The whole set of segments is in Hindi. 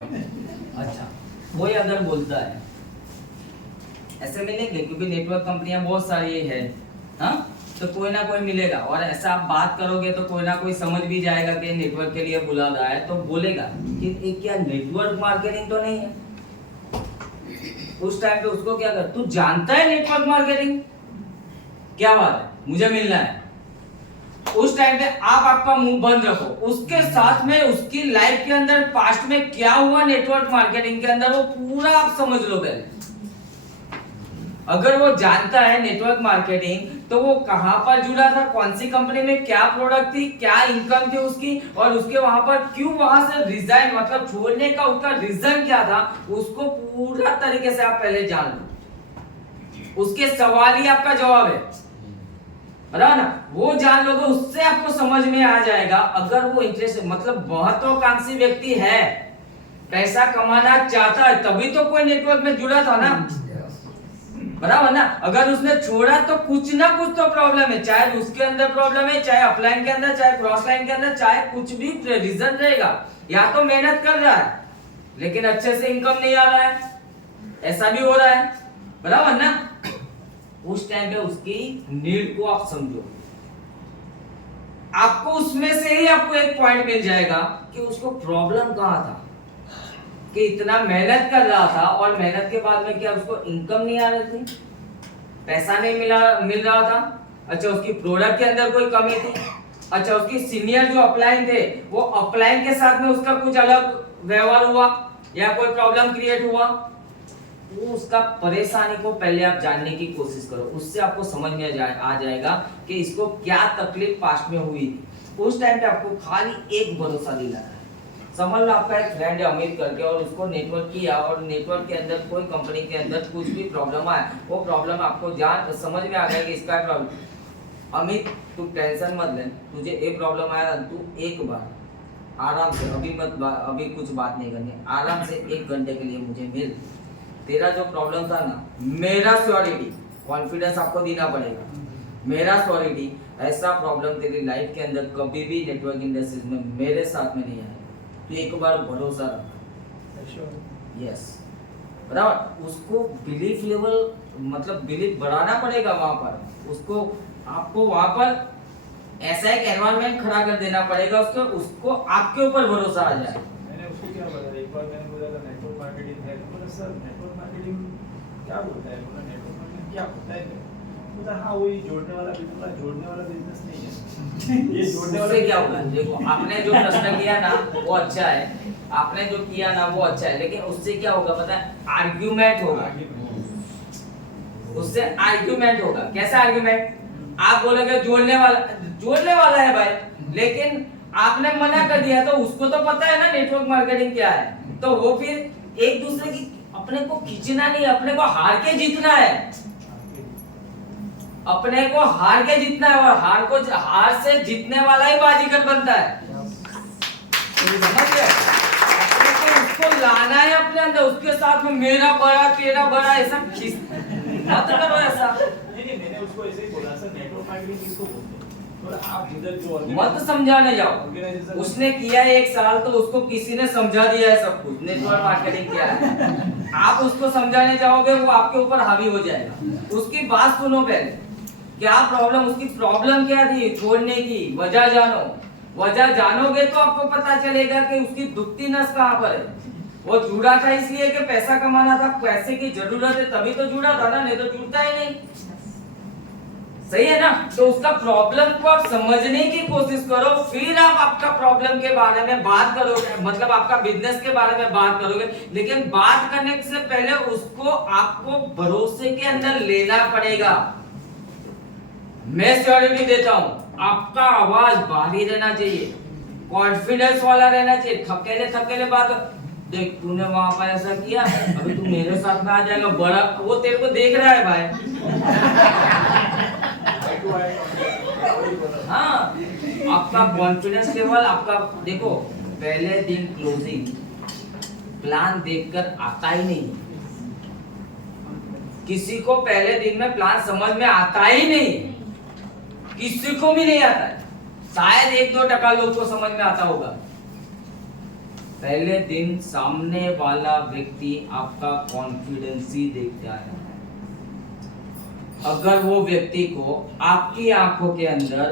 अच्छा, कोई अगर बोलता है ऐसे मिलेंगे क्योंकि नेटवर्क कंपनियां बहुत सारी है, हाँ, तो कोई ना कोई मिलेगा और ऐसा आप बात करोगे तो कोई ना कोई समझ भी जाएगा कि नेटवर्क के लिए बुला रहा है, तो बोलेगा कि ये क्या नेटवर्क मार्केटिंग तो नहीं है। उस टाइम पे उसको क्या कर, तू जानता है नेटवर्क मार्केटिंग क्या बात है, मुझे मिलना है। उस टाइम पे आप आपका मुंह बंद रखो, उसके साथ में उसकी लाइफ के अंदर पास्ट में क्या हुआ नेटवर्क मार्केटिंग के अंदर वो पूरा आप समझ लो पहले। अगर वो जानता है नेटवर्क मार्केटिंग तो वो कहां पर जुड़ा था, कौन सी कंपनी में क्या प्रोडक्ट थी, क्या इनकम थी उसकी, और उसके वहां पर क्यों वहां से रिजाइन मतलब छोड़ने का उसका रीजन क्या था, उसको पूरा तरीके से आप पहले जान लो। उसके सवाल ही आपका जवाब है, बराबर ना। वो जान लोगे उससे आपको समझ में आ जाएगा। अगर वो इंटरेस्ट मतलब महत्वाकांक्षी व्यक्ति है, पैसा कमाना चाहता है, तभी तो कोई नेटवर्क में जुड़ा था ना, बराबर ना। अगर उसने छोड़ा तो कुछ ना कुछ तो प्रॉब्लम है, चाहे उसके अंदर प्रॉब्लम है, चाहे अपलाइन के अंदर, चाहे क्रॉस लाइन के अंदर, चाहे कुछ भी रीजन रहेगा। या तो मेहनत कर रहा है लेकिन अच्छे से इनकम नहीं आ रहा है, ऐसा भी हो रहा है, बराबर ना। उस टाइम पे उसकी नीड को आप समझो, आपको उसमें से ही आपको एक पॉइंट मिल जाएगा कि उसको प्रॉब्लम कहां था, कि इतना मेहनत कर रहा था और मेहनत के बाद में क्या उसको इनकम नहीं आ रही थी, पैसा नहीं मिल रहा था। अच्छा, उसकी प्रोडक्ट के अंदर कोई कमी थी। अच्छा, उसकी सीनियर जो अपलाइन थे वो अपलाइन के साथ में उसका कुछ अलग व्यवहार हुआ या कोई प्रॉब्लम क्रिएट हुआ, वो उसका परेशानी को पहले आप जानने की कोशिश करो। उससे आपको समझ में आ जाएगा कि इसको क्या तकलीफ पास्ट में हुई थी। उस टाइम पे आपको खाली एक भरोसा दिलाना है। समझ लो आपका एक फ्रेंड है अमित करके, और उसको नेटवर्क किया और नेटवर्क के अंदर कोई कंपनी के अंदर कुछ भी प्रॉब्लम आया, वो प्रॉब्लम आपको समझ में आ गया कि इसका प्रॉब्लम। अमित तू टेंशन मत ले, तुझे एक प्रॉब्लम आया, तू एक बार आराम से, अभी कुछ बात नहीं करनी, आराम से 1 घंटे के लिए मुझे मिल। तेरा जो प्रॉब्लम था ना, मेरा श्योरिटी, कॉन्फिडेंस आपको देना पड़ेगा, मेरा श्योरिटी ऐसा प्रॉब्लम तेरी लाइफ के अंदर कभी भी नेटवर्क इंडस्ट्रीज में मेरे साथ में नहीं आया। तो एक बार भरोसा रख, यस, बराबर। उसको बिलीफ लेवल मतलब बिलीफ बढ़ाना पड़ेगा वहां पर, उसको आपको वहां पर ऐसा एक एनवायरनमेंट खड़ा कर देना पड़ेगा उसको आपके ऊपर भरोसा आ जाए। मैंने उसको क्या बताया, एक बार मैंने बोला था नेटवर्क मार्केटिंग है, तो बोला सर नेटवर्क मार्केटिंग क्या बोलता है, बोला नेटवर्क मार्केटिंग क्या होता है, बोला हाँ वही जोड़ने वाला बिजनेस नहीं है। ये जोड़ने वाला क्या होगा, देखो आपने जो प्रश्न किया ना वो अच्छा है, आपने जो किया ना वो अच्छा है, लेकिन उससे क्या होगा पता है, आर्ग्यूमेंट होगा, उससे आर्ग्यूमेंट होगा। कैसा आर्ग्यूमेंट, आप बोलोगे जोड़ने वाला है भाई, लेकिन आपने मना कर दिया, तो उसको तो पता है ना नेटवर्क मार्केटिंग क्या है, तो वो फिर एक दूसरे की अपने को खींचना नहीं, अपने को हार के जीतना है, अपने को हार के जीतना है, और हार से जीतने वाला ही बाजीगर बनता है। समझ गए? अपने को उसको लाना है अपने अंदर, उसके साथ में मेरा बड़ा तेरा बड़ा ऐसा मत करो ऐसा। नहीं, मैंने उसको ऐसे ही बोला सर नेटवर्क मार्केटिंग किसको बोलते हैं, तो आप जिधर जो मत समझाने जाओ। उसने किया 1 साल तो उसको किसी ने समझा दिया है सब कुछ, नेटवर्क मार्केटिंग क्या है। आप उसको समझाने जाओगे वो आपके ऊपर हावी हो जाएगा। उसकी बात सुनो पहले, क्या प्रॉब्लम, उसकी प्रॉब्लम क्या थी, छोड़ने की वजह जानो। वजह जानोगे तो आपको पता चलेगा कि उसकी दुखती नस कहां पर है। वो जुड़ा था इसलिए कि पैसा कमाना था, पैसे की जरूरत है तभी तो जुड़ा था ना, नहीं तो जुड़ता ही नहीं। सही है ना। तो उसका प्रॉब्लम को आप समझने की कोशिश करो, फिर आप आपका प्रॉब्लम के बारे में बात करोगे, मतलब आपका बिजनेस के बारे में बात करोगे। लेकिन बात करने से पहले उसको आपको भरोसे के अंदर लेना पड़ेगा। मैं श्योरिटी देता हूं, आपका आवाज भारी रहना चाहिए, कॉन्फिडेंस वाला रहना चाहिए। थकेले बात, देख तूने वहां पर ऐसा किया, अभी तू मेरे साथ में आ जाएगा, बड़ा वो तेरे को देख रहा है भाई। हाँ, आपका कॉन्फिडेंस लेवल आपका देखो, पहले दिन क्लोजिंग प्लान देखकर आता ही नहीं, किसी को पहले दिन में प्लान समझ में आता ही नहीं, किसी को भी नहीं आता है। शायद 1-2% लोग को समझ में आता होगा, पहले दिन सामने वाला व्यक्ति आपका कॉन्फिडेंस ही देखता है। अगर वो व्यक्ति को आपकी आंखों के अंदर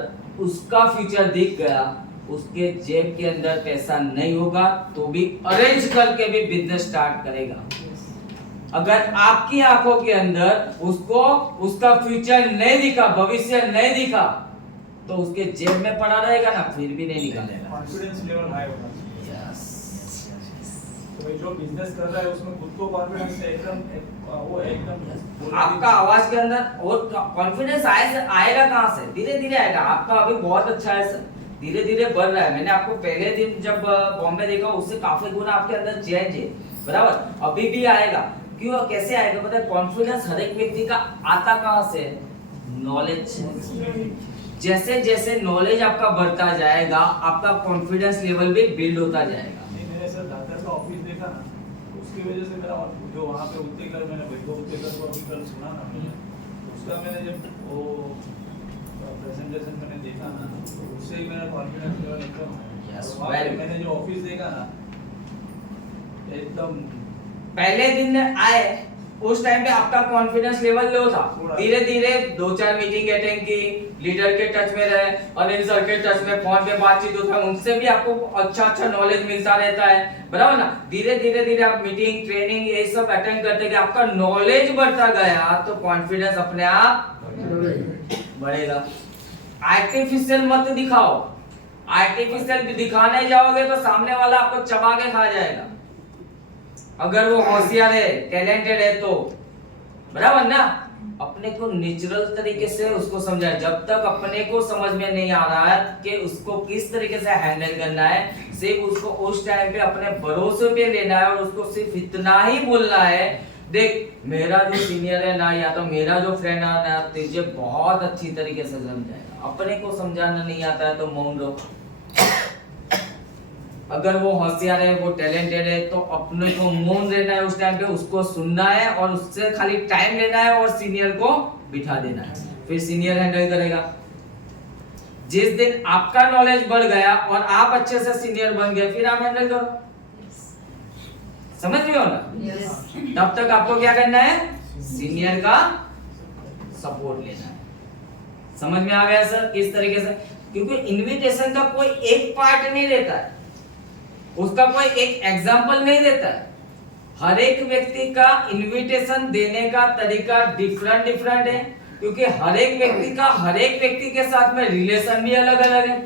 उसका फ्यूचर दिख गया, उसके जेब के अंदर पैसा नहीं होगा तो भी अरेंज करके भी बिजनेस स्टार्ट करेगा। अगर आपकी आंखों के अंदर उसको उसका फ्यूचर नहीं दिखा, भविष्य नहीं दिखा, तो उसके जेब में पड़ा रहेगा ना, फिर भी नहीं निकालेगा। कॉन्फिडेंस लेवल हाई होगा। तो जो बिजनेस कर रहा है उसमें खुद को कॉन्फिडेंस है एकदम आपका आवाज के अंदर और कॉन्फिडेंस आएगा कहाँ से? धीरे धीरे आएगा। आपका अभी बहुत अच्छा है सर, धीरे धीरे बढ़ रहा है। मैंने आपको पहले दिन जब बॉम्बे देखा उससे काफी गुना आपके अंदर चेंज है, बराबर। अभी भी आएगा। क्यों, कैसे आएगा पता है? कॉन्फिडेंस हर एक व्यक्ति का आता कहाँ से? नॉलेज। जैसे जैसे नॉलेज आपका बढ़ता जाएगा, आपका कॉन्फिडेंस लेवल भी बिल्ड होता जाएगा। मैंने सर दादर का ऑफिस देखा ना, उसकी वजह से मेरा जो वहाँ पे उत्तेकर, मैंने वैभव उत्तेकर को अभी कल सुना ना मैंने, उसका मैंने जब वो प्रेजेंटेशन मैंने देखा ना, तो उससे ही मेरा कॉन्फिडेंस लेवल एकदम मैंने जो ऑफिस देखा ना एकदम। पहले दिन आए उस टाइम पे आपका कॉन्फिडेंस लेवल लो था। धीरे धीरे 2-4 मीटिंग अटेंड की, लीडर के टच में रहे, अनिल सर के टच में, फोन पे बातचीत होता है, उनसे भी आपको अच्छा अच्छा नॉलेज मिलता रहता है, बराबर ना। धीरे धीरे धीरे आप मीटिंग, ट्रेनिंग ये सब अटेंड करते गए, आपका नॉलेज बढ़ता गया तो कॉन्फिडेंस अपने आप बढ़ेगा। आर्टिफिशियल मत दिखाओ। आर्टिफिशियल दिखाने जाओगे तो सामने वाला आपको चबा के खा जाएगा। अगर वो होशियार है, टैलेंटेड है तो, बराबर ना। अपने को नेचुरल तरीके से उसको समझाए। जब तक अपने को समझ में नहीं आ रहा है कि उसको किस तरीके से हैंडल करना है, सिर्फ उसको उस टाइम पे अपने भरोसे पे लेना है और उसको सिर्फ इतना ही बोलना है, देख मेरा जो सीनियर है ना, या तो मेरा जो फ्रेंड है ना, तुझे बहुत अच्छी तरीके से समझाएगा। अपने को समझाना नहीं आता है तो मौन रहो। अगर वो होशियार है, वो टैलेंटेड है, तो अपने को मौन रहना है उस टाइम पे, उसको सुनना है और उससे खाली टाइम लेना है और सीनियर को बिठा देना है, फिर सीनियर हैंडल करेगा। जिस दिन आपका नॉलेज बढ़ गया और आप अच्छे से सीनियर बन गए, फिर आप हैंडल करो। समझ रहे हो ना? तब तक आपको क्या करना है? सीनियर का सपोर्ट लेना है। समझ में आ गया सर किस तरीके से? क्योंकि इनविटेशन का कोई एक पार्ट नहीं रहता है, उसका कोई एक एग्जाम्पल नहीं देता है। हर एक व्यक्ति का इनविटेशन देने का तरीका डिफरेंट डिफरेंट है, क्योंकि हर एक व्यक्ति का हर एक व्यक्ति के साथ में रिलेशन भी अलग अलग है।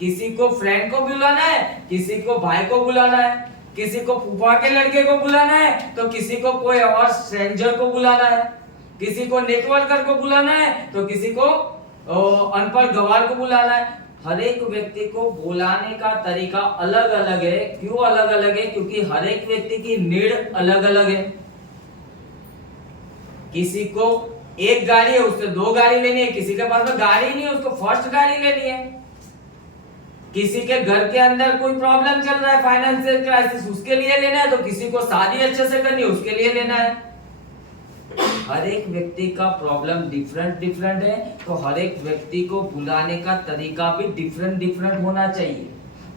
किसी को फ्रेंड को बुलाना है, किसी को भाई को बुलाना है, किसी को फूफा के लड़के को बुलाना है, तो किसी को कोई और स्ट्रेंजर को बुलाना है, किसी को नेटवर्कर को बुलाना है, तो किसी को अनपढ़ गवार को बुलाना है। हर एक व्यक्ति को बुलाने का तरीका अलग अलग है। क्यों अलग अलग है? क्योंकि हर एक व्यक्ति की नीड अलग अलग है। किसी को एक गाड़ी है, उससे 2 गाड़ी लेनी है, किसी के पास में गाड़ी नहीं है, उसको फर्स्ट गाड़ी लेनी है। किसी के घर के अंदर कोई प्रॉब्लम चल रहा है, फाइनेंशियल क्राइसिस, उसके लिए लेना है, तो किसी को शादी अच्छे से करनी है, उसके लिए लेना है। हर एक व्यक्ति का प्रॉब्लम डिफरेंट डिफरेंट है, तो हर एक व्यक्ति को बुलाने का तरीका भी डिफरेंट डिफरेंट होना चाहिए।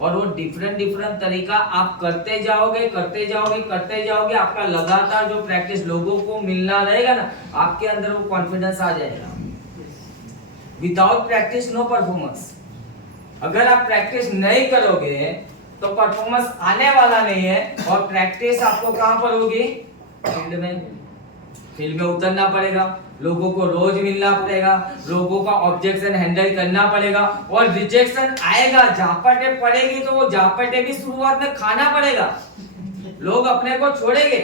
और वो डिफरेंट डिफरेंट तरीका आप करते जाओगे करते जाओगे करते जाओगे, आपका लगातार जो प्रैक्टिस लोगों को मिलना रहेगा ना, आपके अंदर वो कॉन्फिडेंस आ जाएगा। Without practice no performance. अगर आप प्रैक्टिस नहीं करोगे तो परफॉर्मेंस आने वाला नहीं है। और प्रैक्टिस आपको कहां पर होगी? फील्ड में। फील्ड में उतरना पड़ेगा, लोगों को रोज मिलना पड़ेगा, लोगों का ऑब्जेक्शन हैंडल करना पड़ेगा, और रिजेक्शन आएगा, झापटे पड़ेगी, तो वो झापटे भी शुरुआत में खाना पड़ेगा। लोग अपने को छोड़ेंगे,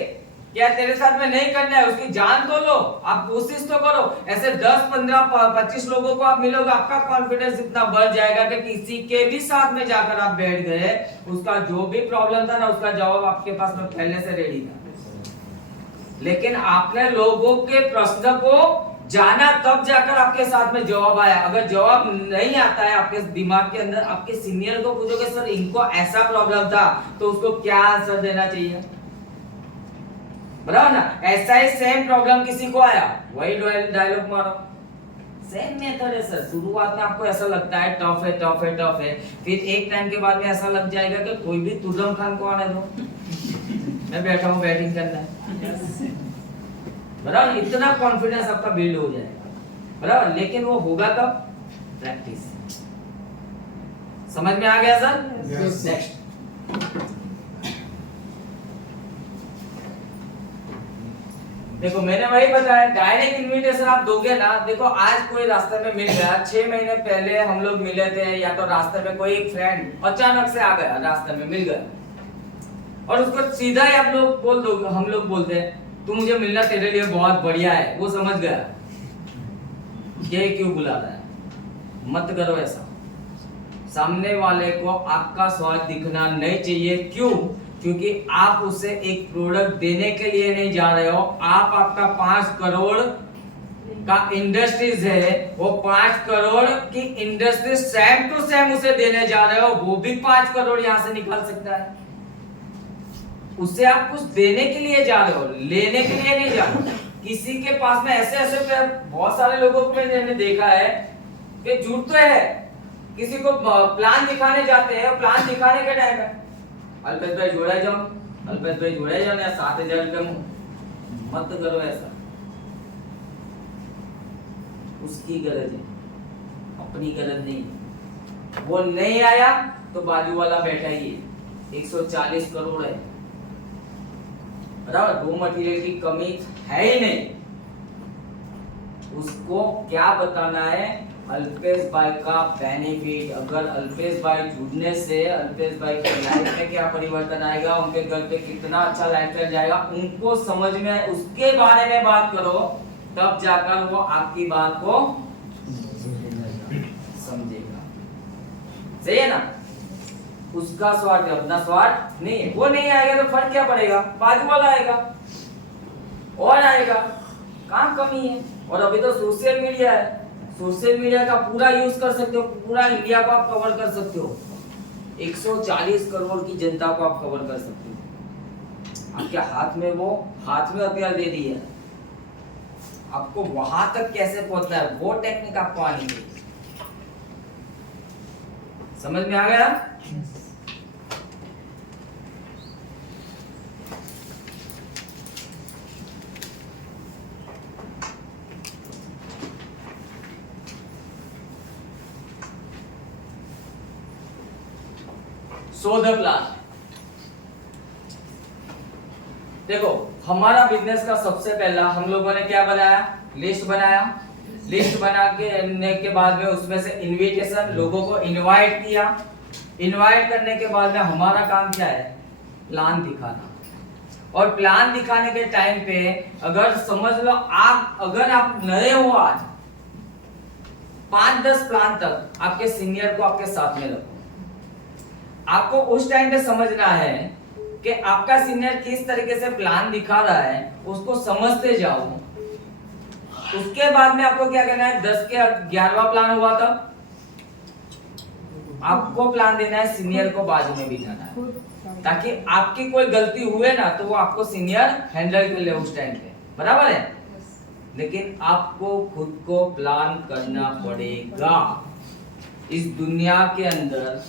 क्या तेरे साथ में नहीं करना है, उसकी जान तो लो, आप कोशिश तो करो। ऐसे 10, 15, 25 लोगों को आप मिलोगे, आपका कॉन्फिडेंस इतना बढ़ जाएगा कि किसी के भी साथ में जाकर आप बैठ गए, उसका जो भी प्रॉब्लम था ना, उसका जवाब आपके पास में पहले से रेडी था। लेकिन आपने लोगों के प्रश्न को जाना, तब जाकर आपके साथ में जवाब आया। अगर जवाब नहीं आता है आपके दिमाग के अंदर, आपके सीनियर को पूछोगे सर इनको ऐसा प्रॉब्लम था, तो उसको क्या आंसर देना चाहिए? बराबर ना। ऐसा ही सेम प्रॉब्लम किसी को आया, वही डायलॉग मारो, सेम मेथड है सर। शुरुआत में आपको ऐसा लगता है टफ है टफ है टफ है, फिर एक टाइम के बाद में ऐसा लग जाएगा कि कोई भी तुर्रम खान को आने दो, मैं बैठा हूँ बैटिंग करना है, बराबर। इतना कॉन्फिडेंस आपका बिल्ड हो जाएगा, बराबर। लेकिन वो होगा कब? प्रैक्टिस। समझ में आ गया सर? नेक्स्ट देखो, मैंने वही बताया, डायरेक्ट इनविटेशन आप दोगे ना। देखो आज कोई रास्ते में मिल गया, 6 महीने पहले हम लोग मिले थे, या तो रास्ते में कोई एक फ्रेंड अचानक से आ गया, रास्ते में मिल गया, और उसको सीधा ही आप लोग बोल दो, हम लोग बोलते हैं तू मुझे मिलना तेरे लिए बहुत बढ़िया है, वो समझ गया ये क्यों बुला रहा है। मत करो ऐसा। सामने वाले को आपका स्वाद दिखना नहीं चाहिए। क्यों? क्योंकि आप उसे एक प्रोडक्ट देने के लिए नहीं जा रहे हो, आप आपका 5 करोड़ का इंडस्ट्रीज है, वो 5 करोड़ की इंडस्ट्री सेम टू सेम उसे देने जा रहे हो, वो भी 5 करोड़ यहां से निकाल सकता है। उसे आप कुछ देने के लिए जा रहे हो, लेने के लिए नहीं जा रहे हो। किसी के पास में ऐसे ऐसे बहुत सारे लोगों को मैंने देखा है कि झूठ तो है, किसी को प्लान दिखाने जाते हैं, प्लान दिखाने के टाइम में अल्पेश भाई जोड़ा जाओ, अल्पेश भाई जोड़ा जाओ ना 7,000 रुपये में। मत करो ऐसा। उसकी गरज है, अपनी गरज नहीं। वो नहीं आया तो बाजू वाला बैठा ही है, 140 करोड़ है, बराबर। रॉ मटेरियल की कमी है ही नहीं। उसको क्या बताना है? अल्पेश भाई का बेनिफिट। अगर अल्पेश भाई जुड़ने से अल्पेश भाई की लाइफ में क्या परिवर्तन आएगा, उनके घर पे कितना अच्छा लाइफस्टाइल जाएगा, उनको समझ में, उसके बारे में बात करो, तब जाकर वो आपकी बात को समझेगा। सही है ना? उसका स्वार्थ है, अपना स्वार्थ नहीं है। वो नहीं आएगा तो फर्क क्या पड़ेगा? बाजू वाला आएगा और आएगा, कहाँ कमी है। और अभी तो सोशल मीडिया है, सोशल मीडिया का पूरा यूज कर सकते हो, पूरा इंडिया को आप कवर कर सकते हो, 140 करोड़ की जनता को आप कवर कर सकते हो। आपके हाथ में, वो हाथ में हथियार दे दी है, आपको वहां तक कैसे पहुंचना है वो टेक्निक आपको आनी चाहिए। समझ में आ गया? So the plan. देखो, हमारा बिजनेस का सबसे पहला हम लोगों ने क्या बनाया? लिस्ट बनाया। लिस्ट बनाने के बाद में उसमें से इनविटेशन, लोगों को इनवाइट किया। इनवाइट करने के बाद में हमारा काम क्या है? प्लान दिखाना। और प्लान दिखाने के टाइम पे अगर समझ लो अगर आप नए हो, आज 5-10 प्लान तक आपके सीनियर को आपके साथ में रखो। आपको उस टाइम पे समझना है कि आपका सीनियर किस तरीके से प्लान दिखा रहा है, उसको समझते जाओ। उसके बाद में आपको क्या करना है? 10 के 11वां प्लान हुआ तब आपको प्लान देना है, सीनियर को बाजू में भी जाना है, ताकि आपकी कोई गलती हुए ना तो वो आपको सीनियर हैंडल कर ले उस टाइम पे, बराबर है। लेकिन आपको खुद को प्लान करना पड़ेगा। इस दुनिया के अंदर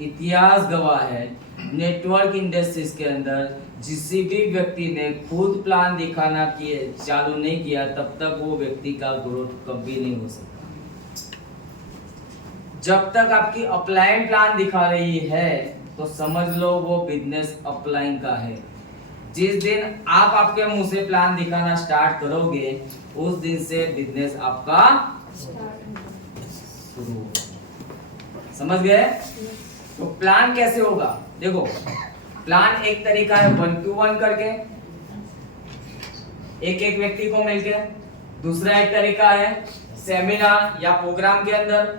इतिहास गवाह है, नेटवर्क इंडस्ट्रीज के अंदर जिसी भी व्यक्ति ने खुद प्लान दिखाना चालू नहीं किया, तब तक वो व्यक्ति का ग्रोथ कभी नहीं हो सकता। जब तक आपकी अपलाइन प्लान दिखा रही है तो समझ लो वो बिजनेस अपलाइन का है। जिस दिन आप आपके मुंह से प्लान दिखाना स्टार्ट करोगे, उस दिन से बिजनेस आपका शुरू होगा। समझ गए? तो प्लान कैसे होगा? देखो, प्लान एक तरीका है 1-to-1 करके, एक व्यक्ति को मिलके। दूसरा एक तरीका है सेमिनार या प्रोग्राम के अंदर,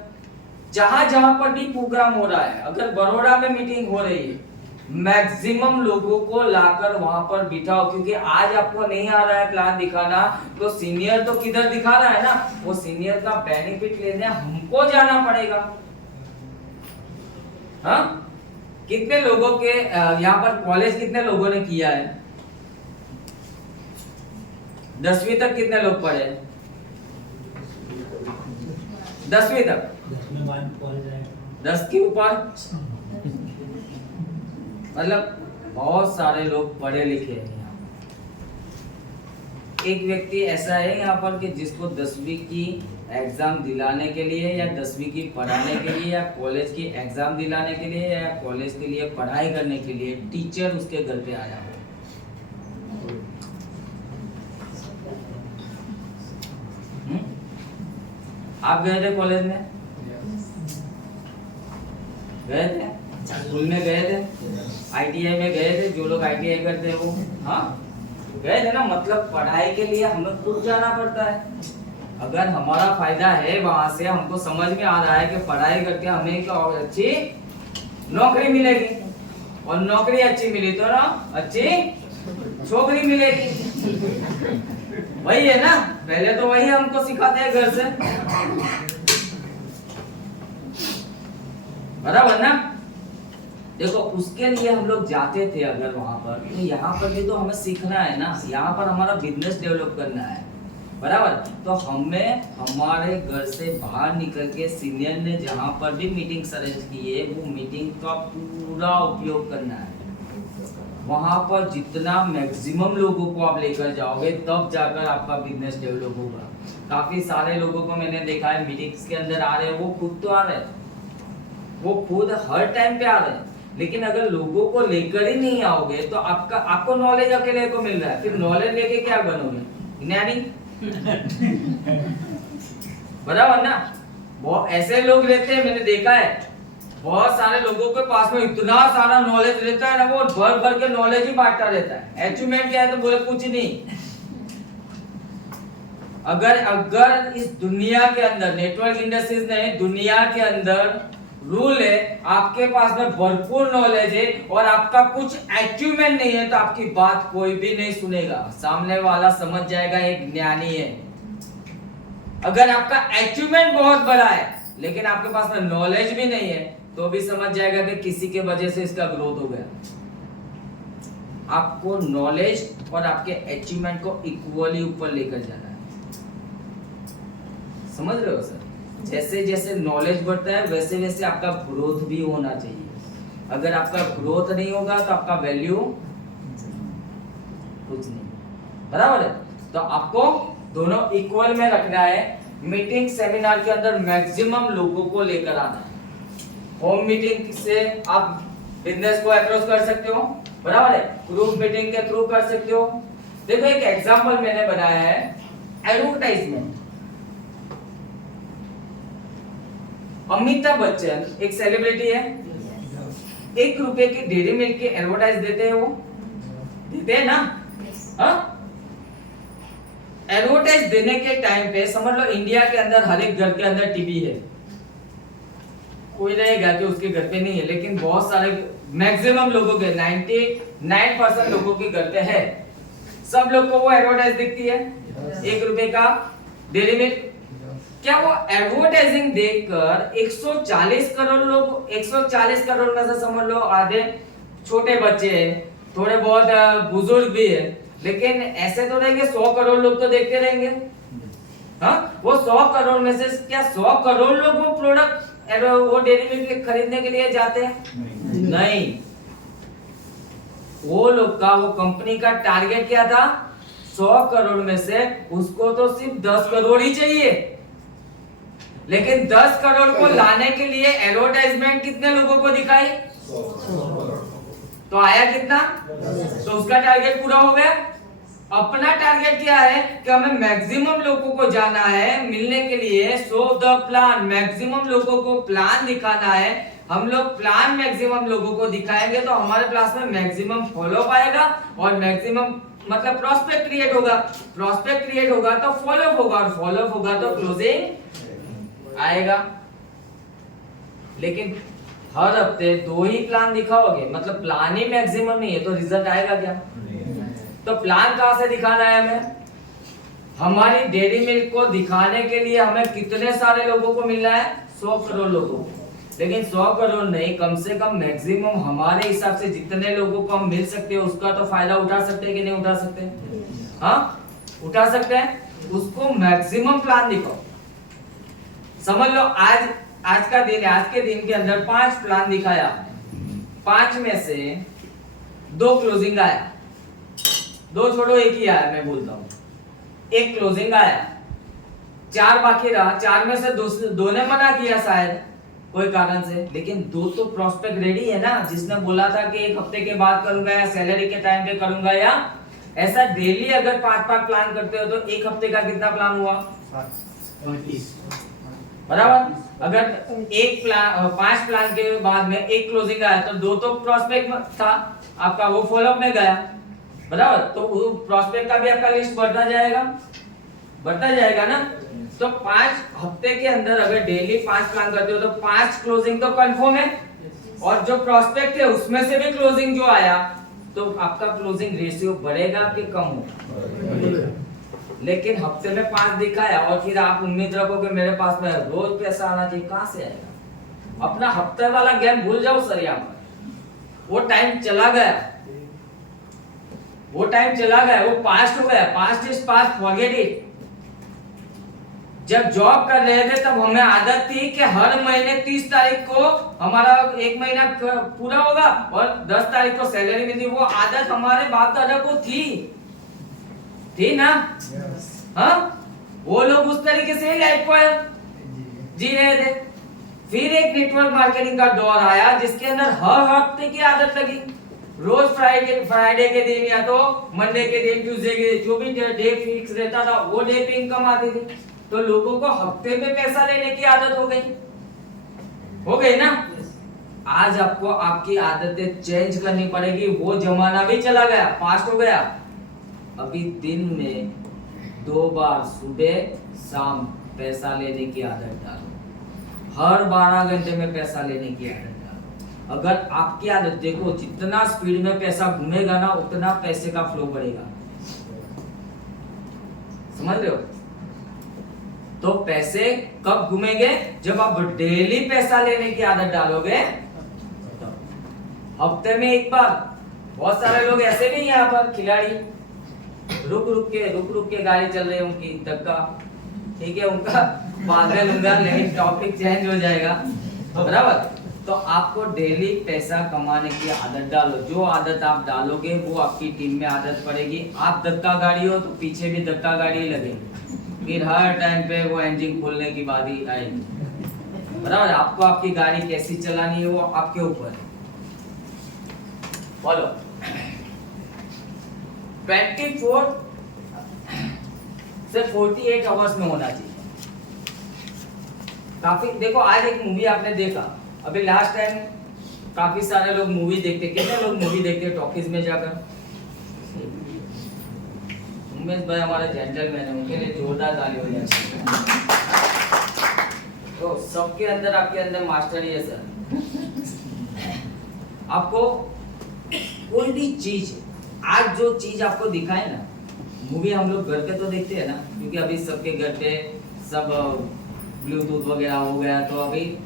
जहां जहां पर भी प्रोग्राम हो रहा है। अगर बड़ौदा में मीटिंग हो रही है, मैक्सिमम लोगों को लाकर वहां पर बिठाओ, क्योंकि आज आपको नहीं आ रहा है प्लान दिखाना, तो सीनियर तो किधर दिखा रहा है ना, वो सीनियर का बेनिफिट लेने हमको जाना पड़ेगा। हाँ, कितने लोगों के यहाँ पर कॉलेज कितने लोगों ने किया है? 10वीं तक कितने लोग पढ़े? 10वीं तक, 10 के ऊपर, मतलब बहुत सारे लोग पढ़े लिखे हैं यहाँ। एक व्यक्ति ऐसा है यहाँ पर कि जिसको 10वीं की एग्जाम दिलाने के लिए या 10वीं की पढ़ाने के लिए या कॉलेज की एग्जाम दिलाने के लिए या कॉलेज के लिए पढ़ाई करने के लिए टीचर उसके घर पे आया हो। आप गए थे कॉलेज में, गए थे, स्कूल में गए थे, ITI में गए थे, जो लोग ITI करते हैं वो, हाँ गए थे ना। मतलब पढ़ाई के लिए हमें खुद जाना पड़ता है। अगर हमारा फायदा है वहां से, हमको समझ में आ रहा है कि पढ़ाई करके हमें एक और अच्छी नौकरी मिलेगी, और नौकरी अच्छी मिली तो ना अच्छी छोकरी मिलेगी। वही है ना, पहले तो वही हमको सिखाते हैं घर से, बराबर ना। देखो उसके लिए हम लोग जाते थे अगर वहां पर, तो यहाँ पर भी तो हमें सीखना है ना, यहाँ पर हमारा बिजनेस डेवलप करना है, बराबर। तो हमें हमारे घर से बाहर निकल के सीनियर ने जहाँ पर भी मीटिंग्स अरेंज की है वो मीटिंग का पूरा उपयोग करना है। वहां पर जितना मैक्सिमम लोगों को आप लेकर जाओगे तब जाकर आपका बिजनेस डेवलप होगा। काफी सारे लोगों को मैंने देखा है मीटिंग्स के अंदर आ रहे हैं, वो खुद तो आ रहे हैं, वो खुद हर टाइम पे आ रहे हैं, लेकिन अगर लोगों को लेकर ही नहीं आओगे तो आपको नॉलेज अकेले को मिल रहा है, फिर नॉलेज लेके क्या बनोगे, ज्ञानी। बराबर ना। बहुत ऐसे लोग रहते हैं, मैंने देखा है बहुत सारे लोगों के पास में इतना सारा नॉलेज रहता है ना, वो भर भर के नॉलेज ही बांटता रहता है। अचीवमेंट क्या है तो बोले कुछ नहीं। अगर इस दुनिया के अंदर, नेटवर्क इंडस्ट्रीज ने दुनिया के अंदर रूल है, आपके पास में भरपूर नॉलेज है और आपका कुछ अचीवमेंट नहीं है तो आपकी बात कोई भी नहीं सुनेगा, सामने वाला समझ जाएगा एक ज्ञानी है। अगर आपका अचीवमेंट बहुत बड़ा है लेकिन आपके पास में नॉलेज भी नहीं है तो भी समझ जाएगा कि किसी के वजह से इसका ग्रोथ हो गया। आपको नॉलेज और आपके अचीवमेंट को इक्वली ऊपर लेकर जाना है, समझ रहे हो सर। जैसे जैसे नॉलेज बढ़ता है वैसे वैसे आपका ग्रोथ भी होना चाहिए। अगर आपका ग्रोथ नहीं होगा तो आपका वैल्यू कुछ नहीं, बराबर है। तो आपको दोनों इक्वल में रखना है। मीटिंग सेमिनार के अंदर मैक्सिमम लोगों को लेकर आना है। होम मीटिंग से आप बिजनेस को अप्रोच कर सकते हो, बराबर है, ग्रुप मीटिंग के थ्रू कर सकते हो। देखो एक एग्जांपल मैंने बनाया है, एडवर्टाइजमेंट। अमिताभ बच्चन एक सेलिब्रिटी है, 1 रुपए की डेयरी मिल्क की एडवर्टाइज देते हैं, वो देते हैं ना, हाँ। एडवर्टाइज देने के टाइम पे समझ लो इंडिया के अंदर हर एक घर के अंदर टीवी है। कोई रहेगा कि उसके घर पे नहीं है, लेकिन बहुत सारे मैक्सिमम लोगों के 99% लोगों के घर पे है। सब लोग को वो एडवर्टाइज दिखती है, 1 रुपए का डेयरी मिल्क। क्या वो एडवर्टाइजिंग देखकर 140 करोड़ लोग, 140 करोड़ में से समझ लो आधे छोटे बच्चे हैं, थोड़े बहुत बुजुर्ग भी है, लेकिन ऐसे तो रहेंगे 100 करोड़ लोग तो देखते रहेंगे, हाँ। वो 100 करोड़ में से क्या 100 करोड़ लोग वो प्रोडक्ट वो डेयरी मिल्क खरीदने के लिए जाते हैं? नहीं। वो लोग का, वो कंपनी का टारगेट क्या था? 100 करोड़ में से उसको तो सिर्फ 10 करोड़ ही चाहिए, लेकिन 10 करोड़ को लाने के लिए एडवर्टाइजमेंट कितने लोगों को दिखाई? 100। तो आया कितना? तो उसका टारगेट पूरा हो गया। अपना टारगेट क्या है कि हमें मैक्सिमम लोगों को जाना है मिलने के लिए। सो द प्लान, मैक्सिमम लोगों को प्लान दिखाना है। हम लोग प्लान मैक्सिमम लोगों को दिखाएंगे तो हमारे पास में मैक्सिमम फॉलो आएगा और मैक्सिमम मतलब प्रॉस्पेक्ट क्रिएट होगा। प्रॉस्पेक्ट क्रिएट होगा तो फॉलो होगा और फॉलो होगा तो क्लोजिंग आएगा। लेकिन हर हफ्ते 2 ही प्लान दिखाओगे, मतलब प्लान ही मैक्सिमम नहीं है तो रिजल्ट आएगा क्या? तो प्लान कहां से दिखाना है हमें? हमारी डेयरी मिल्क को दिखाने के लिए हमें कितने सारे लोगों को मिलना है? 100 करोड़ लोगों को। लेकिन 100 करोड़ नहीं, कम से कम मैक्सिमम हमारे हिसाब से जितने लोगों को हम मिल सकते हैं उसका तो फायदा उठा सकते हैं कि नहीं उठा सकते? हाँ, उठा सकते हैं। उसको मैक्सिमम प्लान दिखाओ। समझ लो आज का दिन है, आज के दिन के अंदर 5 प्लान दिखाया, 5 में से 2 क्लोजिंग आया, 2 छोड़ो एक ही आया, मैं बोलता हूँ 1 क्लोजिंग आया, 4 बाकी रहा, 4 में से 2 ने मना किया शायद कोई कारण से, लेकिन 2 तो प्रोस्पेक्ट रेडी है ना, जिसने बोला था कि 1 हफ्ते के बाद करूंगा या सैलरी के टाइम पे करूंगा, या ऐसा डेली अगर 5 प्लान करते हो तो 1 हफ्ते का कितना प्लान हुआ? 30 बराबर। अगर 5 प्लान के बाद में 1 क्लोजिंग आया तो 2 तो प्रोस्पेक्ट था आपका, वो फॉलोअप में गया, बराबर। तो वो प्रोस्पेक्ट का भी आपका लिस्ट बढ़ता जाएगा ना। तो 5 हफ्ते के अंदर अगर डेली 5 प्लान करते हो तो 5 क्लोजिंग तो कंफर्म है, और जो प्रोस्पेक्ट है उसमें से भी क्लोजिंग जो आया तो आपका क्लोजिंग रेशियो बढ़ेगा कि कम होगा? लेकिन हफ्ते में 5 दिखाया और फिर आप उम्मीद रखो कि मेरे पास में रोज पैसा आना चाहिए, कहां से आएगा? अपना हफ्ते वाला गेम भूल जाओ सर, यहाँ पर वो टाइम चला गया, वो पास्ट हो गया, past is past, forget it. जब जॉब कर रहे थे तब हमें आदत थी कि हर महीने 30 तारीख को हमारा 1 महीना पूरा होगा और 10 तारीख को सैलरी मिलती, वो आदत हमारे बाप दादा को थी ना। हाँ, वो लोग उस तरीके से लाइफ को जी रहे थे। फिर एक नेटवर्क मार्केटिंग का दौर आया जिसके अंदर हर हफ्ते की आदत लगी, रोज फ्राइडे के दिन या तो मंडे के दिन, ट्यूसडे के दिन, जो भी डे फिक्स रहता था वो डे पे इनकम आती थी, तो लोगों को हफ्ते में पैसा लेने की आदत हो गई ना। आज आपको आपकी आदतें चेंज करनी पड़ेगी, वो जमाना भी चला गया, पास्ट हो गया। अभी दिन में 2 बार सुबह शाम पैसा लेने की आदत डालो, हर 12 घंटे में पैसा लेने की आदत डालो। अगर आपकी आदत, देखो जितना स्पीड में पैसा घूमेगा ना उतना पैसे का फ्लो बढ़ेगा, समझ रहे हो? तो पैसे कब घूमेंगे? जब आप डेली पैसा लेने की आदत डालोगे, हफ्ते में 1 बार। बहुत सारे लोग ऐसे भी यहाँ पर खिलाड़ी रुक रुक के गाड़ी चल रही है उनकी, धक्का, ठीक है, उनका बाद में लूंगा, लेकिन टॉपिक चेंज हो जाएगा, बराबर। तो आपको डेली पैसा कमाने की आदत डालो, जो आदत आप डालोगे वो आपकी टीम में आदत पड़ेगी। आप धक्का गाड़ी हो तो पीछे भी धक्का गाड़ी लगेगी, फिर हर टाइम पे वो इंजन खोलने की बारी आएगी, बराबर। आपको आपकी गाड़ी कैसी चलानी है वो आपके ऊपर है। बोलो 24 से 48 आवर्स में होना चाहिए। काफी देखो, आज एक मूवी आपने देखा, अभी लास्ट टाइम काफी सारे लोग मूवी देखते, कितने लोग मूवी देखते टॉकीज में जाकर? उमेश भाई हमारे जेंटलमैन है, उनके लिए जोरदार ताली हो जाए। तो सबके अंदर, आपके अंदर मास्टरी है सर। आपको कोई भी चीज, आज जो चीज आपको दिखाए ना, मूवी हम लोग घर पे तो देखते हैं ना, क्योंकि अभी सबके घर पे सब ब्लूटूथ वगैरह हो गया, तो अभी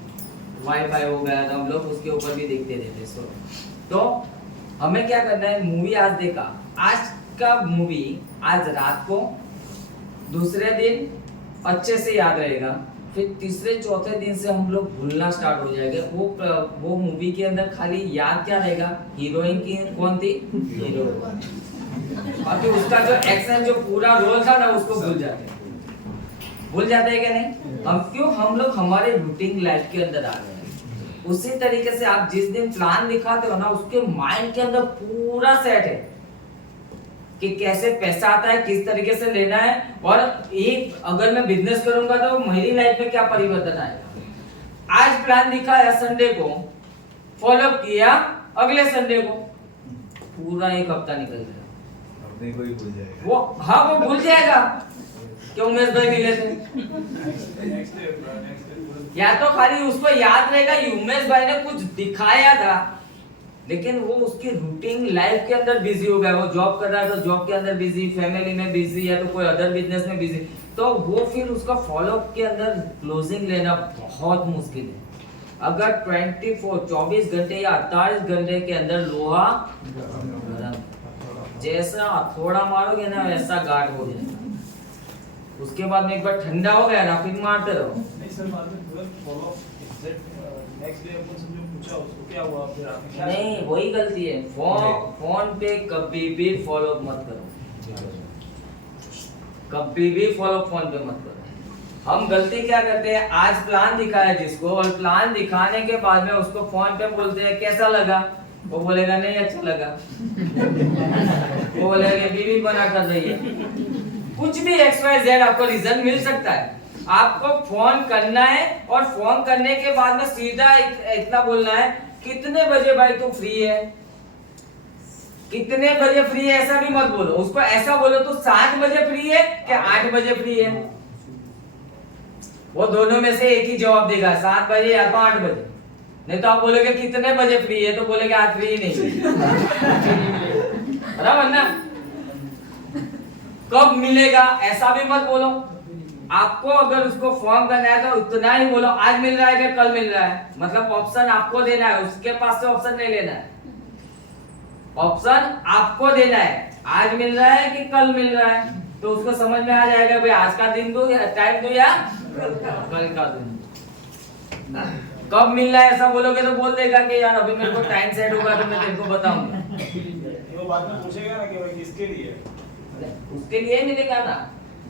वाईफाई हो गया, तो हम लोग उसके ऊपर भी देखते रहते। सो तो हमें क्या करना है, मूवी आज देखा, आज का मूवी आज रात को, दूसरे दिन अच्छे से याद रहेगा, फिर तीसरे चौथे दिन से हम लोग भूलना स्टार्ट हो जाएगा। वो मूवी के अंदर खाली याद क्या रहेगा, हीरोइन की कौन थी, हीरो, बाकी उसका जो एक्शन, जो पूरा रोल था ना, उसको भूल जाते हैं क्या नहीं? हम लोग हमारे रूटीन लाइफ के अंदर आ गए हैं। उसी तरीके से आप जिस दिन प्लान दिखाते हो ना, उसके माइंड के अंदर पूरा सेट है कि कैसे पैसा आता है, किस तरीके से लेना है, और एक अगर मैं बिजनेस करूंगा तो मेरी लाइफ में क्या परिवर्तन आएगा। आज प्लान दिखाया, संडे को फॉलो किया, अगले संडे को पूरा 1 हफ्ता निकल गया, अपने को ही भूल जाएगा वो भूल जाएगा कि उमेश भाई मिले थे। या तो खाली उसको याद रहेगा उमेश भाई ने कुछ दिखाया था, लेकिन वो उसकी रूटीन लाइफ के अंदर बिजी हो गया, वो जॉब कर रहा है तो जॉब के अंदर बिजी, फैमिली में बिजी, या तो कोई अदर बिजनेस में बिजी, तो वो फिर उसका फॉलोअप के अंदर क्लोजिंग लेना बहुत मुश्किल है। अगर 24 घंटे या 48 घंटे के अंदर लोहा जैसा हथौड़ा मारोगे ना वैसा गार्ड हो जाएगा, उसके बाद में एक बार ठंडा हो गया ना फिर मारते रहो। सर बाद में तुरंत फॉलो एग्जैक्ट नेक्स्ट डे अपन समझो पूछा उसको क्या हुआ फिर आपने क्या नहीं, वही गलती है। फोन पे कभी भी फॉलो मत करो, कभी भी फॉलो फोन पे मत करो। हम गलती क्या करते हैं, आज प्लान दिखाया जिसको, और प्लान दिखाने के बाद में उसको फोन पे बोलते हैं कैसा लगा, वो बोलेगा नहीं अच्छा लगा। वो बोलेगा बीवी मना कर रही है। कुछ भी XYZ आपको रीजन मिल सकता है। आपको फोन करना है और फोन करने के बाद में सीधा इतना बोलना है, कितने बजे भाई तू फ्री है, कितने बजे फ्री है, ऐसा भी मत बोलो। उसको ऐसा बोलो तू 7 बजे फ्री है क्या 8 बजे फ्री है। वो दोनों में से एक ही जवाब देगा, 7 बजे या तो 8 बजे। नहीं तो आप बोलोगे कितने बजे फ्री है, तो बोलेगे आज फ्री नहीं। बराबर ना। कब मिलेगा ऐसा भी मत बोलो। आपको अगर उसको फोन करना है तो उतना ही बोलो, आज मिल रहा है कि कल मिल रहा है। मतलब ऑप्शन आपको देना है, उसके पास से ऑप्शन नहीं लेना है। ऑप्शन आपको देना है, आज मिल रहा है कि कल मिल रहा है। तो उसको समझ में आ जाएगा भाई आज का दिन दो या टाइम दो या कल का दिन। कब मिल रहा है ऐसा बोलोगे तो बोल देगा कि यार अभी मेरे को टाइम सेट होगा तो मैं तेरे को बताऊंगा। वो बाद में पूछेगा ना कि भाई किसके लिए, उसके लिए मिलेगा ना।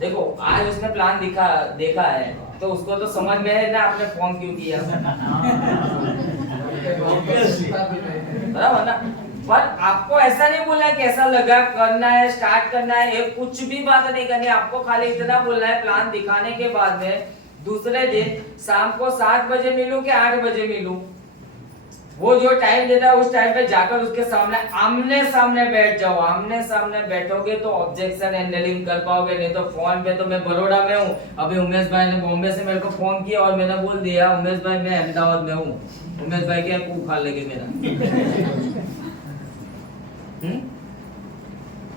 देखो आज उसने प्लान देखा है तो उसको तो समझ में है ना आपने फोन क्यों किया। बराबर ना। पर आपको ऐसा नहीं बोलना है कैसा लगा, करना है, स्टार्ट करना है, ये कुछ भी बात नहीं करनी। आपको खाली इतना बोलना है प्लान दिखाने के बाद में दूसरे दिन शाम को 7 बजे मिलूं कि 8 बजे मिलूं, वो जो टाइम देता है उस टाइम पे जाकर उसके सामने आमने सामने बैठ जाओ। आमने सामने बैठोगे तो ऑब्जेक्शन हैंडलिंग कर पाओगे, नहीं तो फोन पे तो मैं बड़ौदा में हूँ, अभी उमेश भाई ने बॉम्बे से मेरे को फोन किया और मैंने बोल दिया उमेश भाई मैं अहमदाबाद में हूँ, उमेश भाई क्या उखा लेंगे मेरा।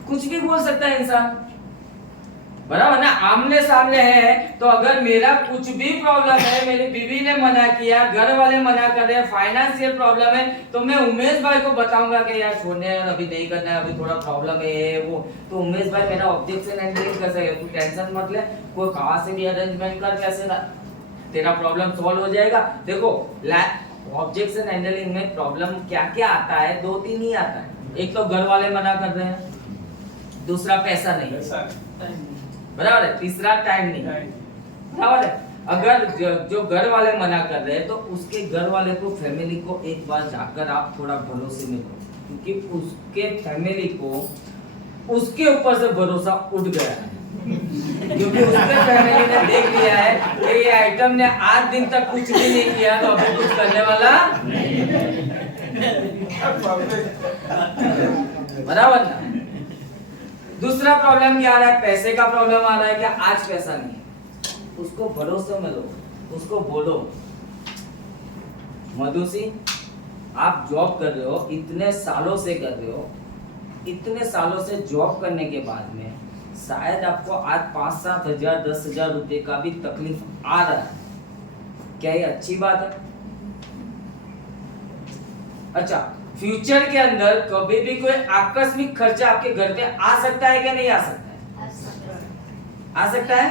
कुछ भी बोल सकता है इंसान, बराबर ना। आमने सामने है तो अगर मेरा कुछ भी प्रॉब्लम है, मेरी बीवी ने मना किया, घर वाले मना कर रहे हैं, फाइनेंशियल प्रॉब्लम है, तो मैं उमेश भाई को बताऊंगा कि यार छोड़ने अभी नहीं करना है, अभी थोड़ा प्रॉब्लम है वो। तो उमेश भाई मेरा ऑब्जेक्शन हैंडलिंग कर सके, तू टेंशन मत ले, कोई कहां से भी अरेंजमेंट कर, कैसे तेरा प्रॉब्लम सॉल्व हो जाएगा। देखो ऑब्जेक्शन हैंडलिंग में प्रॉब्लम क्या क्या आता है, 2-3 ही आता है। एक तो घर वाले मना कर रहे हैं, दूसरा पैसा नहीं, बराबर है, तीसरा टाइम नहीं, बराबर है। अगर जो घर वाले मना कर रहे हैं तो उसके घर वाले को, फैमिली को एक बार जाकर आप थोड़ा भरोसे में लो, क्योंकि उसके फैमिली को उसके ऊपर से भरोसा उठ गया है। क्योंकि उसके फैमिली ने देख लिया है कि ये आइटम ने आज दिन तक कुछ भी नहीं किया तो अभी कुछ करने वाला बराबर ना। दूसरा प्रॉब्लम क्या आ रहा है, पैसे का प्रॉब्लम आ रहा है, क्या आज पैसा नहीं है, उसको भरोसे में लो, उसको बोलो मधुसी आप जॉब कर रहे हो, इतने सालों से कर रहे हो, इतने सालों से जॉब करने के बाद में शायद आपको आज 5-7 हजार 10,000 रुपए का भी तकलीफ आ रहा है, क्या ये अच्छी बात है? अच्छा, फ्यूचर के अंदर कभी भी कोई आकस्मिक खर्चा आपके घर पे आ सकता है क्या नहीं आ सकता है? आ सकता है।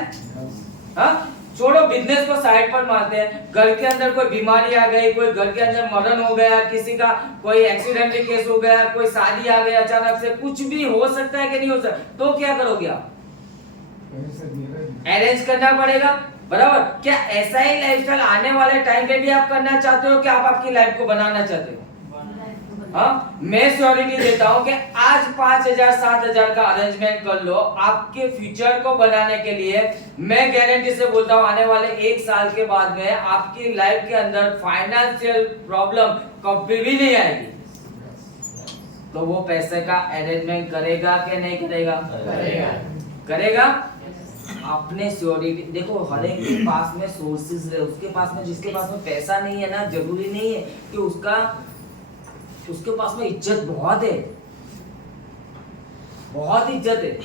हाँ, छोड़ो बिजनेस को साइड पर मारते हैं, घर के अंदर कोई बीमारी आ गई, कोई घर के अंदर मरण हो गया, किसी का कोई एक्सीडेंटल केस हो गया, कोई शादी आ गई अचानक से, कुछ भी हो सकता है कि नहीं हो सकता, तो क्या करोगे आप? अरेंज करना पड़ेगा, बराबर। क्या ऐसा ही लाइफस्टाइल आने वाले टाइम पे भी आप करना चाहते हो कि आप आपकी लाइफ को बनाना चाहते हो? हाँ, मैं श्योरिटी देता हूं कि आज 5,000-7,000 का अरेंजमेंट कर लो आपके फ्यूचर को बनाने के लिए। मैं गारंटी से बोलता हूं आने वाले 1 साल के बाद में आपकी लाइफ के अंदर फाइनेंशियल प्रॉब्लम कभी भी नहीं आएगी। तो वो पैसे का अरेंजमेंट करेगा कि नहीं करेगा? करेगा। अपने श्योरिटी देखो, हर एक के पास में सोर्सेज है, उसके पास में, जिसके पास में पैसा नहीं है ना, जरूरी नहीं है कि उसके पास में इज्जत बहुत है, बहुत इज्जत है।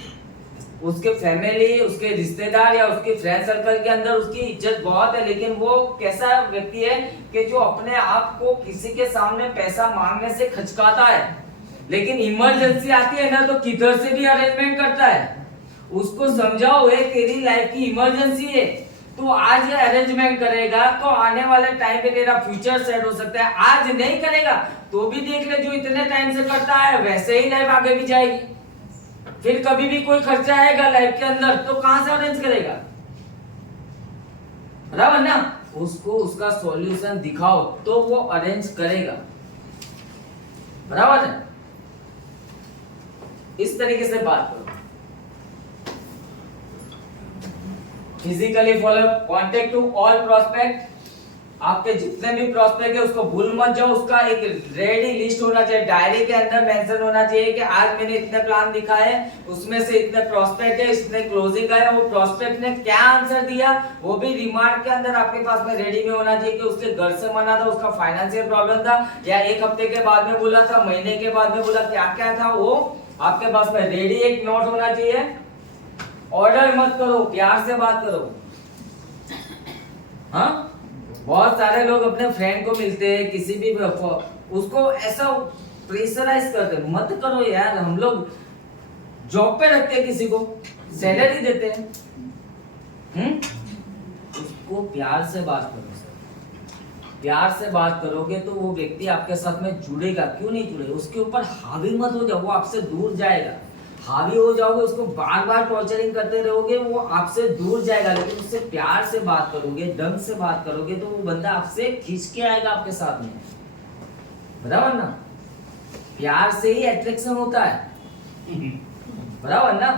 उसके फैमिली, उसके रिश्तेदार या उसके फ्रेंड सर्कल के अंदर उसकी इज्जत बहुत है, लेकिन वो कैसा व्यक्ति है कि जो अपने आप को किसी के सामने पैसा मांगने से खचकाता है, लेकिन इमरजेंसी आती है ना तो किधर से भी अरेंजमेंट करता है। उसको समझाओ ये तेरी लाइफ की इमरजेंसी है, तू आज ये अरेंजमेंट करेगा तो आने वाले टाइम पे तेरा फ्यूचर सेट हो सकता है। आज नहीं करेगा तो भी देख ले, जो इतने टाइम से करता है वैसे ही लाइफ आगे भी जाएगी। फिर कभी भी कोई खर्चा आएगा लाइफ के अंदर तो कहां से अरेंज करेगा? बराबर ना? उसको उसका सॉल्यूशन दिखाओ तो वो अरेंज करेगा। बराबर है? इस तरीके से बात करो। Physically follow, contact to all prospect. आपके जितने भी प्रोस्पेक्ट है उसको भूल मत जाओ, उसका एक रेडी लिस्ट होना चाहिए, डायरी के अंदर मेंशन होना चाहिए कि आज मैंने इतने प्लान दिखाए, उसमें से इतने प्रोस्पेक्ट है, इतने क्लोजिंग है, वो प्रोस्पेक्ट ने क्या आंसर दिया वो भी रिमार्क के अंदर आपके पास में रेडी में होना चाहिए कि उसके घर से मना था, उसका फाइनेंशियल प्रॉब्लम था, या एक हफ्ते के बाद में बोला था, महीने के बाद में बोला, क्या क्या था वो आपके पास में रेडी एक नोट होना चाहिए। ऑर्डर मत करो, प्यार से बात करो। हाँ, बहुत सारे लोग अपने फ्रेंड को मिलते हैं, किसी भी उसको ऐसा प्रेशराइज करते हैं। मत करो यार, हम लोग जॉब पे रखते हैं, किसी को सैलरी देते हैं। उसको प्यार से बात करो। प्यार से बात करोगे तो वो व्यक्ति आपके साथ में जुड़ेगा। क्यों नहीं जुड़ेगा? उसके ऊपर हावी मत हो जाओ, वो आपसे दूर जाएगा। हावी हो जाओगे, उसको बार बार टॉर्चरिंग करते रहोगे, वो आपसे दूर जाएगा। लेकिन उससे प्यार से बात करोगे, ढंग से बात करोगे तो वो बंदा आपसे खींच के आएगा आपके साथ में। बराबर ना? प्यार से ही अट्रैक्शन होता है। बराबर ना?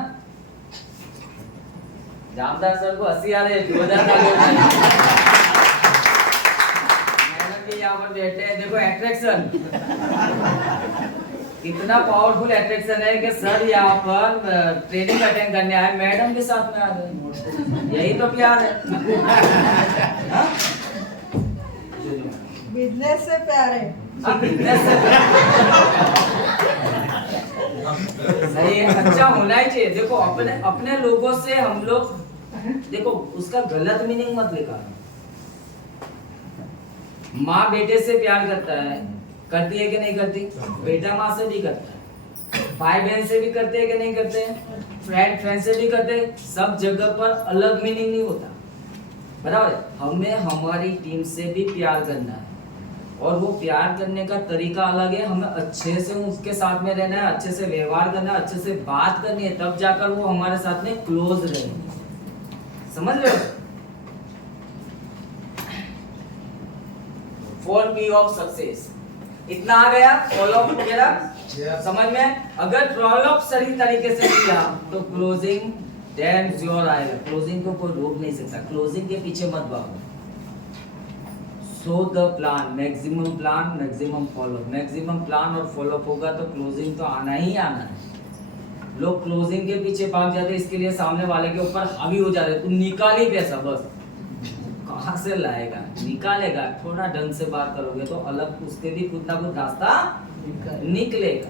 जामदार सर को हंसी आ रही है, 2000 मैडम भी यहाँ पर बैठे हैं, देखो अट्रैक्शन इतना पावरफुल अट्रैक्शन है कि सर यहाँ पर ट्रेनिंग अटेंड करने आए, मैडम के साथ में आ गए। यही तो प्यार है। हाँ? बिजनेस से प्यार है। हाँ, बिजनेस से सही है, अच्छा होना ही चाहिए। देखो अपने लोगों से हम लोग, देखो उसका गलत मीनिंग मत निकालो। माँ बेटे से प्यार करता है, करती है कि नहीं करती? बेटा माँ से भी करता है, भाई बहन से भी करते हैं कि नहीं करते हैं? फ्रेंड से भी करते हैं। सब जगह पर अलग मीनिंग नहीं होता। बराबर है? हमें हमारी टीम से भी प्यार करना है, और वो प्यार करने का तरीका अलग है। हमें अच्छे से उसके साथ में रहना है, अच्छे से व्यवहार करना है, अच्छे से बात करनी है, तब जाकर वो हमारे साथ में क्लोज रहेंगे। समझ रहे हो? 4P ऑफ सक्सेस, इतना आ गया। फॉलो अप वगैरह समझ में? अगर फॉलो अप सही तरीके से किया तो क्लोजिंग डैम श्योर आएगा। क्लोजिंग को कोई रोक नहीं सकता। क्लोजिंग के पीछे मत भागो। So the plan, maximum follow. Maximum plan और फॉलो होगा तो क्लोजिंग तो आना ही आना है। लोग क्लोजिंग के पीछे भाग जाते, इसके लिए सामने वाले के ऊपर हावी हो जाते, तू निकाल ही पैसा, बस कहां से लाएगा? निकालेगा। थोड़ा ढंग से बात करोगे तो अलग उसके भी कुछ ना कुछ रास्ता निकलेगा।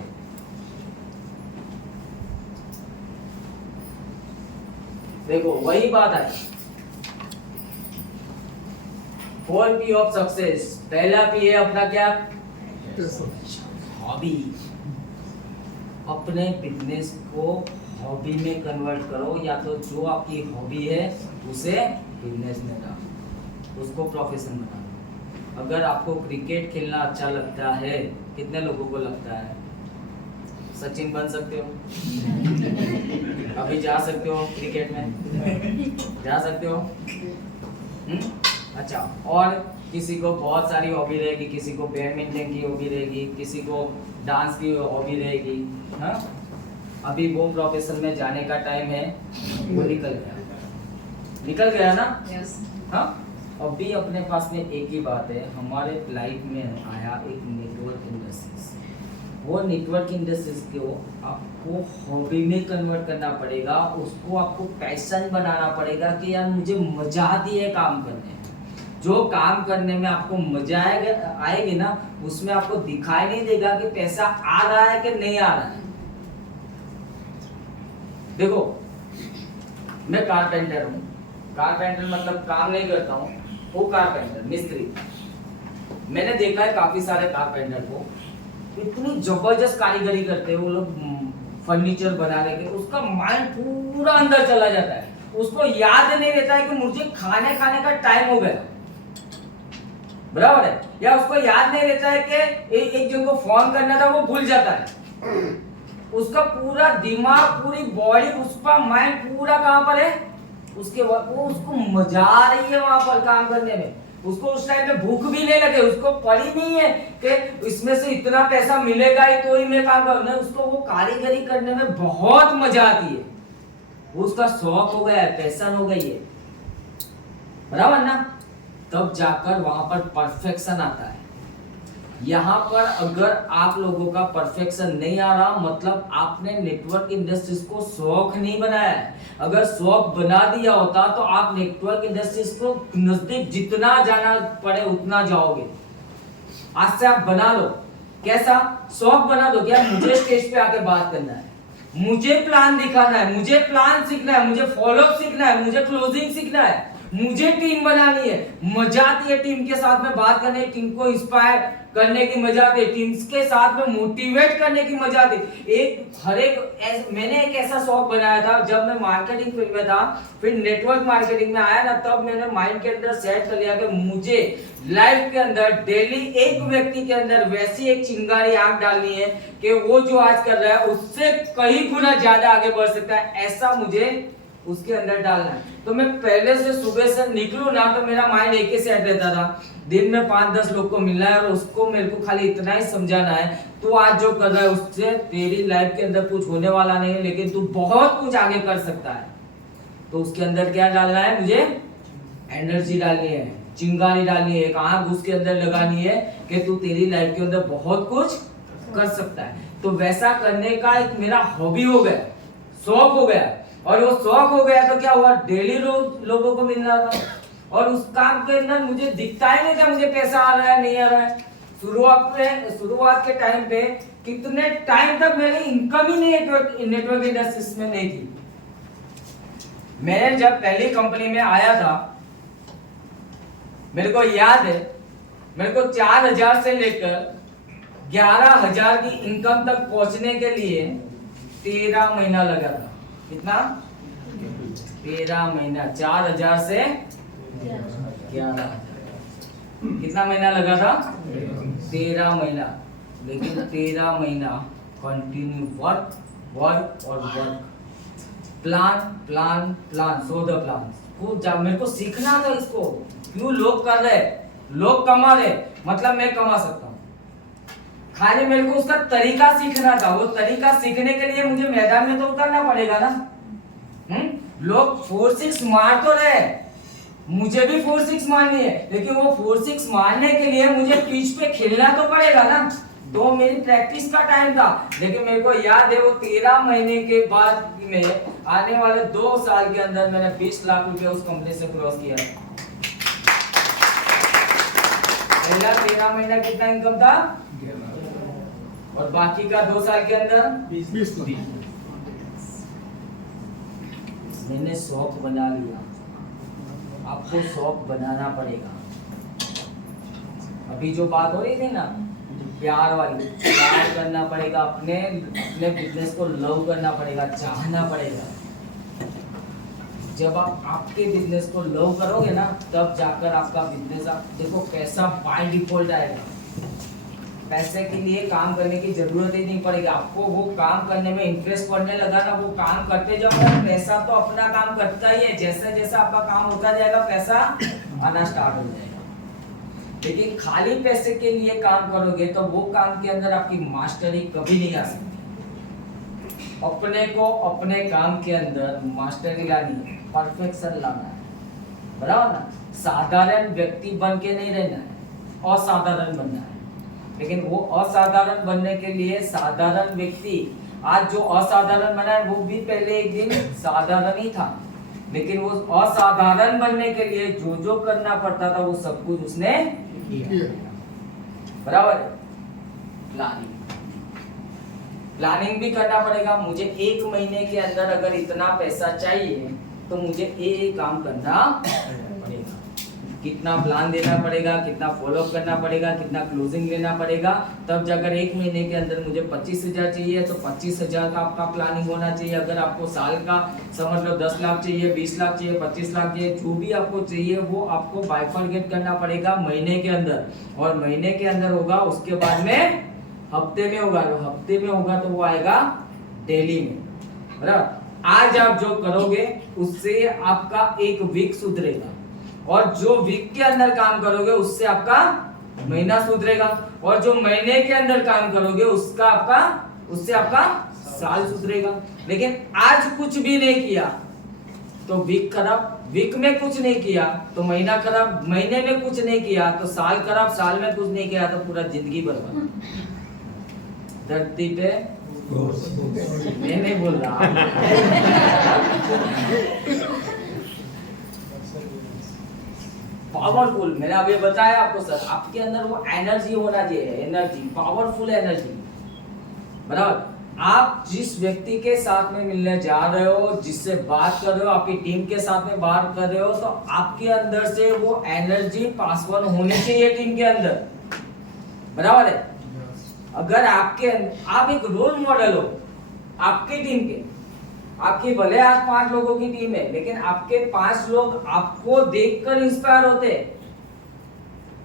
देखो वही बात है। 4P of success. पहला P है अपना क्या? हॉबी। अपने बिजनेस को हॉबी में कन्वर्ट करो, या तो जो आपकी हॉबी है उसे बिजनेस में डालो, उसको प्रोफेशन बना लो। अगर आपको क्रिकेट खेलना अच्छा लगता है, कितने लोगों को लगता है? सचिन बन सकते हो, अभी जा सकते हो क्रिकेट में, जा सकते हो। अच्छा, और किसी को बहुत सारी हॉबी रहेगी, किसी को बैडमिंटन की हॉबी रहेगी, किसी को डांस की हॉबी रहेगी। हाँ, अभी वो प्रोफेशन में जाने का टाइम है, वो निकल गया ना? यस। हाँ, अभी अपने पास में एक ही बात है, हमारे लाइफ में आया एक नेटवर्क इंडस्ट्रीज। वो नेटवर्क इंडस्ट्रीज को आपको हॉबी में कन्वर्ट करना पड़ेगा, उसको आपको पैशन बनाना पड़ेगा कि यार मुझे मजा आती है काम करने में। जो काम करने में आपको मजा आएगी ना, उसमें आपको दिखाई नहीं देगा कि पैसा आ रहा है कि नहीं आ रहा है। देखो मैं कारपेंटर हूँ, कारपेंटर मतलब काम नहीं करता हूँ, वो कारपेंटर मिस्त्री। मैंने देखा है काफी सारे कारपेंटर को, इतनी जबरदस्त कारीगरी करते हैं वो लोग फर्नीचर बनाने के, उसका माइंड पूरा अंदर चला जाता है, उसको याद नहीं रहता है कि मुझे खाने का टाइम हो गया, बराबर है, या उसको याद नहीं रहता है कि एक जन को फोन करना था, वो भूल जाता है। उसका पूरा दिमाग, पूरी बॉडी, उसका माइंड पूरा कहां पर है, वो उसको मजा आ रही है वहां पर काम करने में। उसको उस टाइम पे भूख भी नहीं लगे, उसको पड़ी नहीं है कि इसमें से इतना पैसा मिलेगा ही तो ही मैं काम करूं, नहीं, उसको वो कारीगरी करने में बहुत मजा आती है, वो उसका शौक हो गया है, पैशन हो गई है, बराबर ना। तब जाकर वहां पर परफेक्शन आता है। यहाँ पर अगर आप लोगों का परफेक्शन नहीं आ रहा, मतलब आपने नेटवर्क इंडस्ट्रीज को शौक नहीं बनाया है। अगर शौक बना दिया होता तो आप नेटवर्क इंडस्ट्रीज को नजदीक जितना जाना पड़े उतना जाओगे। आज से आप बना लो, कैसा शौक बना दो, क्या मुझे स्टेज पे आके बात करना है, मुझे प्लान दिखाना है, मुझे प्लान सीखना है, मुझे फॉलोअप सीखना है, मुझे क्लोजिंग सीखना है, मुझे टीम बनानी है। मजा आती है टीम के साथ में बात करने, टीम को इंस्पायर करने की मजा आती है, टीम के साथ में मोटिवेट करने की मजा आती है। मैंने एक ऐसा शौक बनाया था जब मैं मार्केटिंग फील्ड में था, फिर नेटवर्क मार्केटिंग में आया ना, तब मैंने माइंड के अंदर सेट कर लिया कि मुझे लाइफ के अंदर डेली एक व्यक्ति के अंदर वैसी एक चिंगारी आग डालनी है कि वो जो आज कर रहा है उससे कई गुना ज्यादा आगे बढ़ सकता है, ऐसा मुझे उसके अंदर डालना है। तो मैं पहले से सुबह से निकलूं ना तो मेरा माइंड एक ही सेट रहता था, दिन में 5-10 लोग को मिलना है और उसको मेरे को खाली इतना ही समझाना है, तू आज जो कर रहा है उससे तेरी लाइफ के अंदर कुछ होने वाला नहीं है, लेकिन तू बहुत कुछ आगे कर सकता है। तो उसके अंदर क्या डालना है, मुझे एनर्जी डालनी है, चिंगारी डालनी है, एक आग उसके अंदर लगानी है कि तू तेरी लाइफ के अंदर बहुत कुछ कर सकता है। तो वैसा करने का एक मेरा हॉबी हो गया, शौक हो गया, और वो शौक हो गया तो क्या हुआ, डेली लोगों को मिलना था, और उस काम के अंदर मुझे दिखता ही नहीं था मुझे पैसा आ रहा है नहीं आ रहा है। शुरुआत के टाइम पे कितने टाइम तक मेरी इनकम ही नेटवर्क इंडस्ट्रीज में नहीं थी। मैंने जब पहली कंपनी में आया था, मेरे को याद है, मेरे को 4,000 से लेकर 11,000 की इनकम तक पहुंचने के लिए 13 महीना लगा था। कितना? 13 महीना, 4,000 से 11,000, कितना महीना लगा था? 13 महीना। लेकिन 13 महीना कंटिन्यू वर्क और work, plan, so the plan. मेरे को सीखना था इसको, क्यों लोग कर रहे, लोग कमा रहे, मतलब मैं कमा सकता हूँ। खाली मेरे को उसका तरीका सीखना था, वो तरीका सीखने के लिए मुझे मैदान में तो उतरना पड़ेगा ना। लोग 4-6 मार तो रहे, मुझे भी 4-6 मारनी है, लेकिन वो 4-6 मारने के लिए मुझे पिच पे खेलना तो पड़ेगा ना। तो मेरी प्रैक्टिस का टाइम था, लेकिन मेरे को याद है वो 13 महीने के बाद में आने वाले 2 साल के अंदर मैंने 20 लाख रुपए उस कंपनी से क्रॉस किया। पहला 13 महीना कितना इनकम था, और बाकी का 2 साल के अंदर 20 मैंने शौक बना लिया। आपको शौक बनाना पड़ेगा। अभी जो बात हो रही थी ना प्यार वाली, प्यार करना पड़ेगा, अपने बिजनेस को लव करना पड़ेगा, चाहना पड़ेगा। जब आप आपके बिजनेस को लव करोगे ना, तब जाकर आपका बिजनेस, आप देखो पैसा बाय डिफॉल्ट आएगा। पैसे के लिए काम करने की जरूरत ही नहीं पड़ेगी आपको। वो काम करने में इंटरेस्ट पड़ने लगा ना, वो काम करते जाओगे, पैसा तो अपना काम करता ही है। जैसे जैसे आपका काम होता जाएगा पैसा आना स्टार्ट हो जाएगा। लेकिन खाली पैसे के लिए काम करोगे तो वो काम के अंदर आपकी मास्टरी कभी नहीं आ सकती। अपने को अपने काम के अंदर मास्टरी लानी है, परफेक्शन लाना है, बराबर ना। साधारण व्यक्ति बन के नहीं रहना है, असाधारण बनना है। लेकिन वो असाधारण बनने के लिए साधारण व्यक्ति, आज जो असाधारण बना है वो भी पहले एक दिन साधारण ही था, लेकिन वो असाधारण बनने के लिए जो जो करना पड़ता था वो सब कुछ उसने किया। बराबर। प्लानिंग भी करना पड़ेगा। मुझे 1 महीने के अंदर अगर इतना पैसा चाहिए तो मुझे ये काम करना पड़ेगा। कितना प्लान देना पड़ेगा, कितना फॉलोअप करना पड़ेगा, कितना क्लोजिंग लेना पड़ेगा, तब जाकर 1 महीने के अंदर मुझे 25,000 चाहिए तो 25,000 का आपका प्लानिंग होना चाहिए। अगर आपको साल का समझ लो 10 लाख चाहिए, 20 लाख चाहिए, 25 लाख चाहिए, जो भी आपको चाहिए वो आपको बाइफरगेट करना पड़ेगा महीने के अंदर, और महीने के अंदर होगा, उसके बाद में हफ्ते में होगा, तो हफ्ते में होगा तो वो आएगा डेली में, बराबर। आज आप जो करोगे उससे आपका एक वीक सुधरेगा, और जो वीक के अंदर काम करोगे उससे आपका महीना सुधरेगा, और जो महीने के अंदर काम करोगे उससे आपका साल सुधरेगा। लेकिन आज कुछ भी नहीं किया तो वीक खराब, वीक में कुछ नहीं किया तो महीना खराब, महीने में कुछ नहीं किया तो साल खराब, साल में कुछ नहीं किया तो पूरा जिंदगी बर्बाद। धरती पे मैं नहीं बोल रहा पावरफुल, मैंने अभी बताया आपको सर, आपके अंदर वो एनर्जी होना चाहिए, एनर्जी, पावरफुल एनर्जी, बराबर। आप जिस व्यक्ति के साथ में मिलने जा रहे हो, जिससे बात कर रहे हो, आपकी टीम के साथ में बात कर रहे हो, तो आपके अंदर से वो एनर्जी पास ऑन होनी चाहिए टीम के अंदर, बराबर है। अगर आप एक रोल मॉडल हो आपकी टीम के, आपकी भले आज 5 लोगों की टीम है, लेकिन आपके 5 लोग आपको देखकर इंस्पायर होते हैं।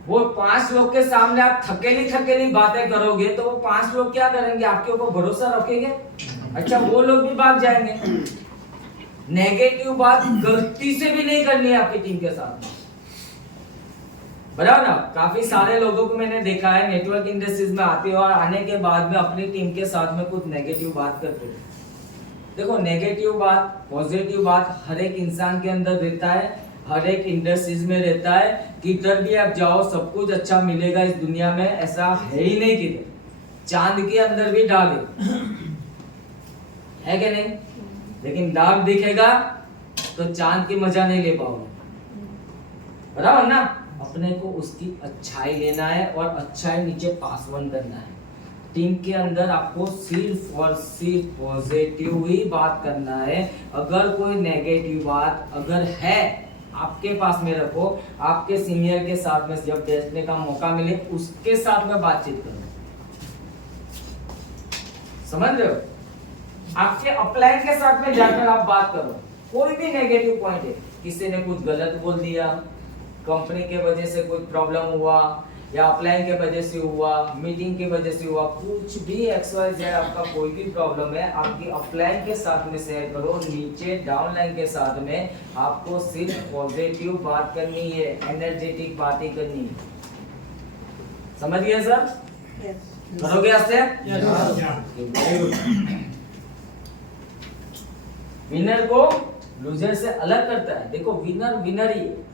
वो 5 लोग के सामने आप थकेली बातें करोगे तो वो 5 लोग क्या करेंगे, आपके ऊपर भरोसा रखेंगे? अच्छा, वो लोग भी भाग जाएंगे। नेगेटिव बात गलती से भी नहीं करनी है आपकी टीम के साथ, बराबर ना। काफी सारे लोगों को मैंने देखा है नेटवर्क इंडस्ट्रीज में आते हो और आने के बाद में अपनी टीम के साथ में कुछ नेगेटिव बात करते हैं। देखो, नेगेटिव बात, पॉजिटिव बात हर एक इंसान के अंदर रहता है, हर एक इंडस्ट्रीज में रहता है। किधर भी आप जाओ सब कुछ अच्छा मिलेगा इस दुनिया में, ऐसा है ही नहीं। किधर चांद के अंदर भी डाल है कि नहीं, लेकिन दाग दिखेगा तो चांद की मजा नहीं ले पाओगे, बराबर ना। अपने को उसकी अच्छाई लेना है और अच्छाई नीचे पास ऑन करना है। टीम के अंदर आपको सिर्फ और सिर्फ पॉजिटिव ही बात करना है। अगर कोई नेगेटिव बात अगर है आपके पास में रखो, आपके सीनियर के साथ में जब बैठने का मौका मिले उसके साथ में बातचीत करो, समझ रहे हो। आपके अपलाइन के साथ में जाकर आप बात करो। कोई भी नेगेटिव पॉइंट है, किसी ने कुछ गलत बोल दिया, कंपनी के वजह से कुछ प्रॉब्लम हुआ, या अपलाइन के वजह से हुआ, मीटिंग की वजह से हुआ, कुछ भी XYZ आपका कोई भी प्रॉब्लम है, आपकी अपलाइन के साथ में शेयर करो। नीचे डाउनलाइन के साथ में आपको सिर्फ पॉजिटिव बात करनी है, एनर्जेटिक बातें करनी है। समझ गए सर? करोगे आपसे? विनर को लूजर से अलग करता है। देखो, विनर विनर ही है।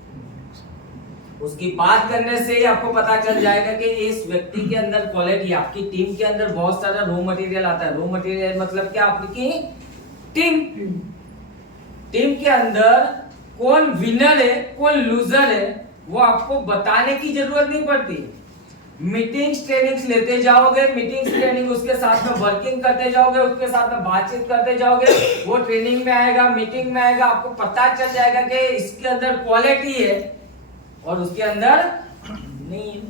उसकी बात करने से ही आपको पता चल जाएगा कि इस व्यक्ति के अंदर क्वालिटी। आपकी टीम के अंदर बहुत सारा रॉ मटेरियल आता है। रॉ मटेरियल मतलब क्या? आपकी टीम के अंदर कौन विनर है कौन लूजर है वो आपको बताने की जरूरत नहीं पड़ती। मीटिंग्स ट्रेनिंग्स लेते जाओगे, मीटिंग्स ट्रेनिंग उसके साथ में वर्किंग करते जाओगे, उसके साथ में बातचीत करते जाओगे, वो ट्रेनिंग में आएगा, मीटिंग में आएगा, आपको पता चल जाएगा कि इसके अंदर क्वालिटी है और उसके अंदर नहीं है।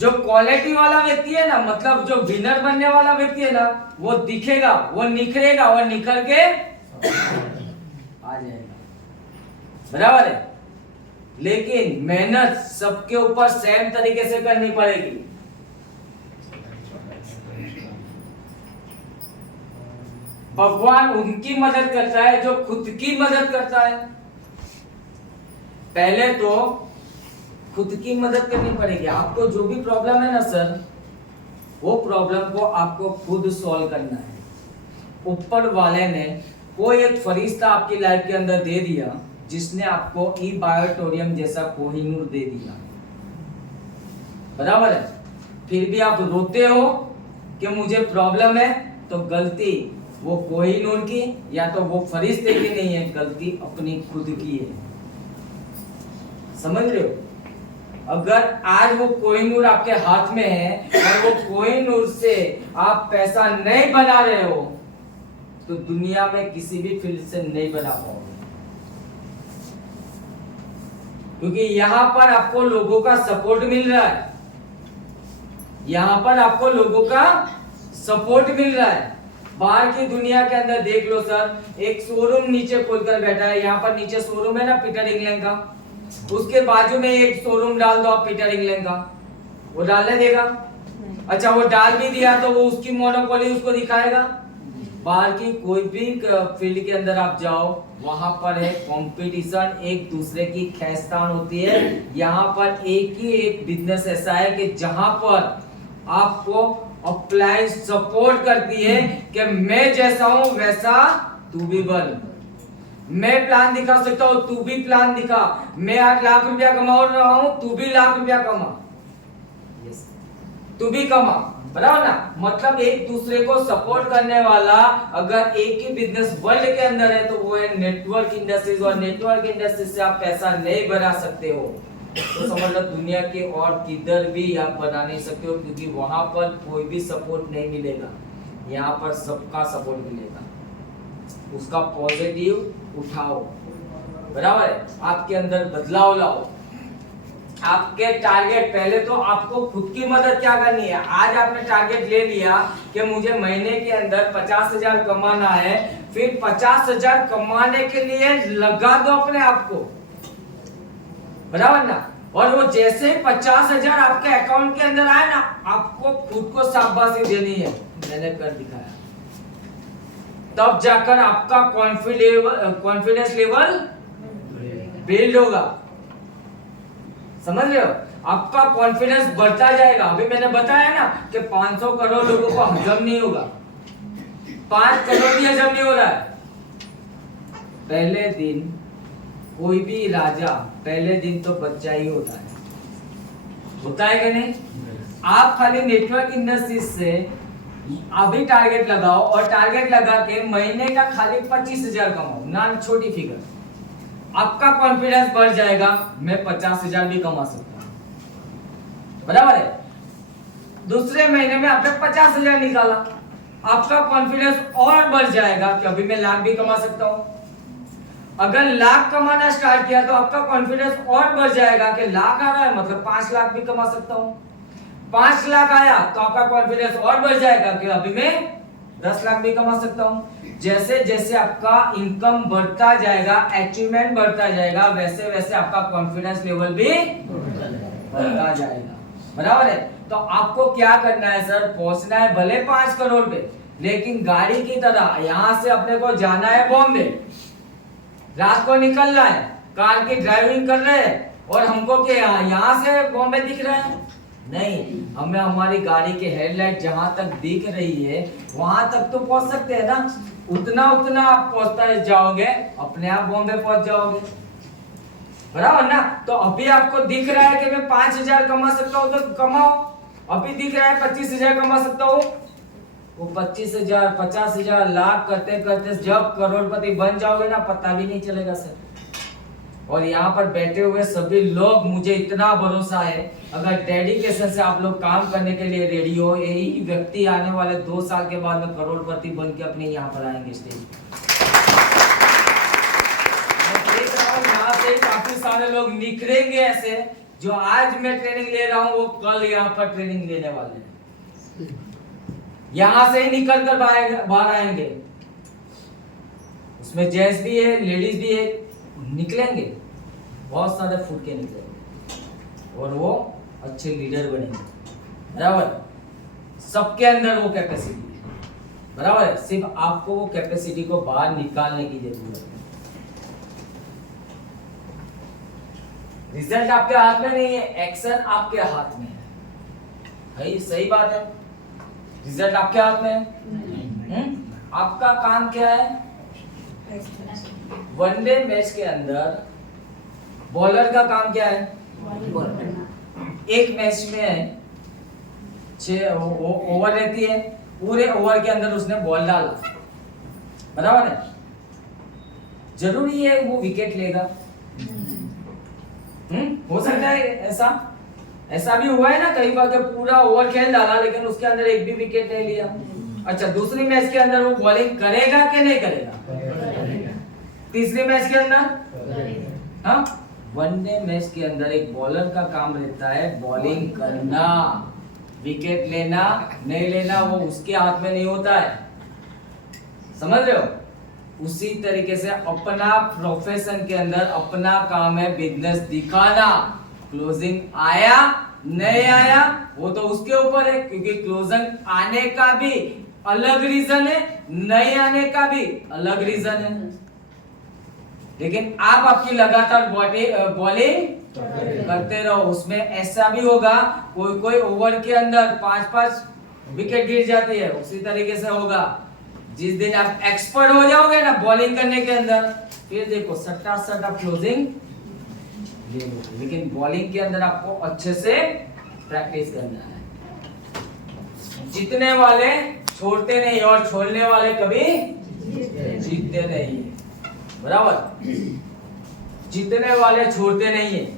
जो क्वालिटी वाला व्यक्ति है ना, मतलब जो विनर बनने वाला व्यक्ति है ना, वो दिखेगा, वो निखरेगा और निखर के आ जाएगा, बराबर है। लेकिन मेहनत सबके ऊपर सेम तरीके से करनी पड़ेगी। भगवान उनकी मदद करता है जो खुद की मदद करता है। पहले तो खुद की मदद करनी पड़ेगी। आपको जो भी प्रॉब्लम है ना सर, वो प्रॉब्लम को आपको खुद सॉल्व करना है। ऊपर वाले ने कोई एक फरिश्ता आपकी लाइफ के अंदर दे दिया जिसने आपको ई-बायोटोरियम जैसा कोहिनूर दे दिया, बराबर है। फिर भी आप रोते हो कि मुझे प्रॉब्लम है, तो गलती वो कोहिनूर की या तो वो फरिश्ते की नहीं है, गलती अपनी खुद की है। समझ रहे हो? अगर आज वो कोहिनूर आपके हाथ में है और वो कोहिनूर से आप पैसा नहीं बना रहे हो, तो दुनिया में किसी भी फील्ड से नहीं बना पाओगे। क्योंकि यहां पर आपको लोगों का सपोर्ट मिल रहा है, यहां पर आपको लोगों का सपोर्ट मिल रहा है। बाहर की दुनिया के अंदर देख लो सर, एक शोरूम नीचे खोलकर बैठा है, यहाँ पर नीचे शोरूम है ना पीटर इंग्लैंड का, उसके बाजू में एक शोरूम डाल दो आप पीटर इंग्लैंड का, वो डालने देगा? अच्छा वो डाल भी दिया तो वो उसकी मोनोपोली उसको दिखाएगा? बाहर की कोई भी फील्ड के अंदर आप जाओ, वहां पर है कंपटीशन, एक दूसरे की खेचतान होती है। यहाँ पर एक ही एक बिजनेस ऐसा है कि जहां पर आपको अप्लायंस सपोर्ट करती है कि मैं जैसा हूं वैसा तू भी बन, मैं प्लान दिखा सकता हूं तू भी प्लान दिखा, मैं 8 लाख रुपया कमा रहा हूं तू भी लाख रुपया कमा, तू भी कमा, बराबर ना? मतलब एक दूसरे को सपोर्ट करने वाला अगर एक ही बिजनेस वर्ल्ड के अंदर है तो वो है नेटवर्क इंडस्ट्रीज। और नेटवर्क इंडस्ट्रीज से आप पैसा नहीं बना सकते हो तो समझ लो दुनिया के और किधर भी आप बना नहीं सकते हो, क्योंकि वहां पर कोई भी सपोर्ट नहीं मिलेगा, यहाँ पर सबका सपोर्ट मिलेगा। उसका पॉजिटिव उठाओ, बराबर है? आपके अंदर बदलाव लाओ। आपके टारगेट, पहले तो आपको खुद की मदद क्या करनी है। आज आपने टारगेट ले लिया कि मुझे महीने के अंदर 50,000 कमाना है, फिर 50,000 कमाने के लिए लगा दो अपने आप को, बराबर ना? और वो जैसे 50,000 आपके अकाउंट के अंदर आए ना, आपको खुद को शाबाशी देनी है, मैंने कर दिखाया। तब जाकर आपका कॉन्फिडेंस लेवल बिल्ड होगा, समझ रहे हो? आपका कॉन्फिडेंस बढ़ता जाएगा। अभी मैंने बताया ना कि 500 करोड़ लोगों को हजम नहीं होगा, 5 करोड़ भी हजम नहीं हो रहा है। पहले दिन कोई भी राजा पहले दिन तो बच्चा ही होता है कि नहीं? आप खाली नेटवर्क इंडस्ट्रीज से अभी टारगेट लगाओ और टारगेट लगा के महीने का खाली 25,000 कमाओ, ना छोटी फिगर, आपका कॉन्फिडेंस बढ़ जाएगा, मैं 50,000 भी कमा सकता हूं, बराबर है? दूसरे महीने में आपने 50,000 निकाला, आपका कॉन्फिडेंस और बढ़ जाएगा कि अभी मैं लाख भी कमा सकता हूं। अगर लाख कमाना स्टार्ट किया तो आपका कॉन्फिडेंस और बढ़ जाएगा कि लाख आ रहा है मतलब 5 लाख भी कमा सकता हूं। 5 लाख आया तो आपका कॉन्फिडेंस और बढ़ जाएगा कि अभी मैं 10 लाख भी कमा सकता हूं। जैसे जैसे आपका इनकम बढ़ता जाएगा, अचीवमेंट बढ़ता जाएगा, वैसे वैसे आपका कॉन्फिडेंस लेवल भी बढ़ता जाएगा, बराबर है? तो आपको क्या करना है सर? पहुंचना है भले 5 करोड़ पे, लेकिन गाड़ी की तरह यहां से अपने को जाना है बॉम्बे, रात को निकलना है, कार की ड्राइविंग कर रहे हैं और हमको क्या यहाँ से बॉम्बे दिख रहा है? नहीं, हमें हमारी गाड़ी के हेडलाइट जहां तक दिख रही है वहां तक तो पहुंच सकते हैं ना, उतना उतना आप पहुंचता जाओगे, अपने आप बॉम्बे पहुंच जाओगे, बराबर ना? तो अभी आपको दिख रहा है कि मैं 5,000 कमा सकता हूं तो कमाओ, अभी दिख रहा है 25,000 कमा सकता हूं, वो 25,000 50,000 लाख करते करते जब करोड़पति बन जाओगे ना, पता भी नहीं चलेगा सर। और यहाँ पर बैठे हुए सभी लोग, मुझे इतना भरोसा है, अगर डेडिकेशन से आप लोग काम करने के लिए रेडी हो, यही व्यक्ति आने वाले 2 साल के बाद में करोड़पति बन के अपने यहाँ पर आएंगे स्टेज। मैं देख रहा हूँ यहाँ से काफी सारे लोग निखरेंगे ऐसे, जो आज मैं ट्रेनिंग ले रहा हूँ वो कल यहाँ पर ट्रेनिंग लेने वाले हैं, यहां से ही निकल कर बाहर आएंगे। उसमें जेंट्स भी है, लेडीज भी है, निकलेंगे, बहुत सारे फूट के निकलेंगे और वो अच्छे लीडर बनेंगे, बराबर? सबके अंदर वो कैपेसिटी है, बराबर है? सिर्फ आपको वो कैपेसिटी को बाहर निकालने की जरूरत है। रिजल्ट आपके हाथ में नहीं है, एक्शन आपके हाथ में है, सही बात है? रिजल्ट आपके हाथ में है। आपका काम क्या है? वनडे मैच के अंदर बॉलर का काम क्या है? एक मैच में 6 ओवर रहती है, पूरे ओवर के अंदर उसने बॉल डाला, बराबर है? जरूरी है वो विकेट लेगा? हो सकता है ऐसा भी हुआ है ना कई बार, जब पूरा ओवर खेल डाला लेकिन उसके अंदर एक भी विकेट नहीं लिया। अच्छा, दूसरी मैच के अंदर वो बॉलिंग करेगा कि नहीं करेगा? तीसरी मैच के अंदर हाँ वनडे मैच के अंदर एक बॉलर का काम रहता है बॉलिंग करना, विकेट लेना नहीं लेना वो उसके हाथ में नहीं होता है, समझ रहे हो। उसी तरीके से अपना प्रोफेशन के अंदर अपना काम है बिजनेस दिखाना। क्लोजिंग आया नहीं आया वो तो उसके ऊपर है, क्योंकि क्लोजिंग आने का भी अलग रीजन है, नहीं आने का भी अलग रीजन है। लेकिन आप आपकी लगातार बॉलिंग करते रहो। उसमें ऐसा भी होगा कोई कोई ओवर के अंदर 5-5 विकेट गिर जाती है, उसी तरीके से होगा। जिस दिन आप एक्सपर्ट हो जाओगे ना बॉलिंग करने के अंदर, फिर देखो सट्टा सट्टा क्लोजिंग ले लो। लेकिन बॉलिंग के अंदर आपको अच्छे से प्रैक्टिस करना है। जीतने वाले छोड़ते नहीं और छोड़ने वाले कभी जीतते नहीं, बराबर। जीतने वाले छोड़ते नहीं है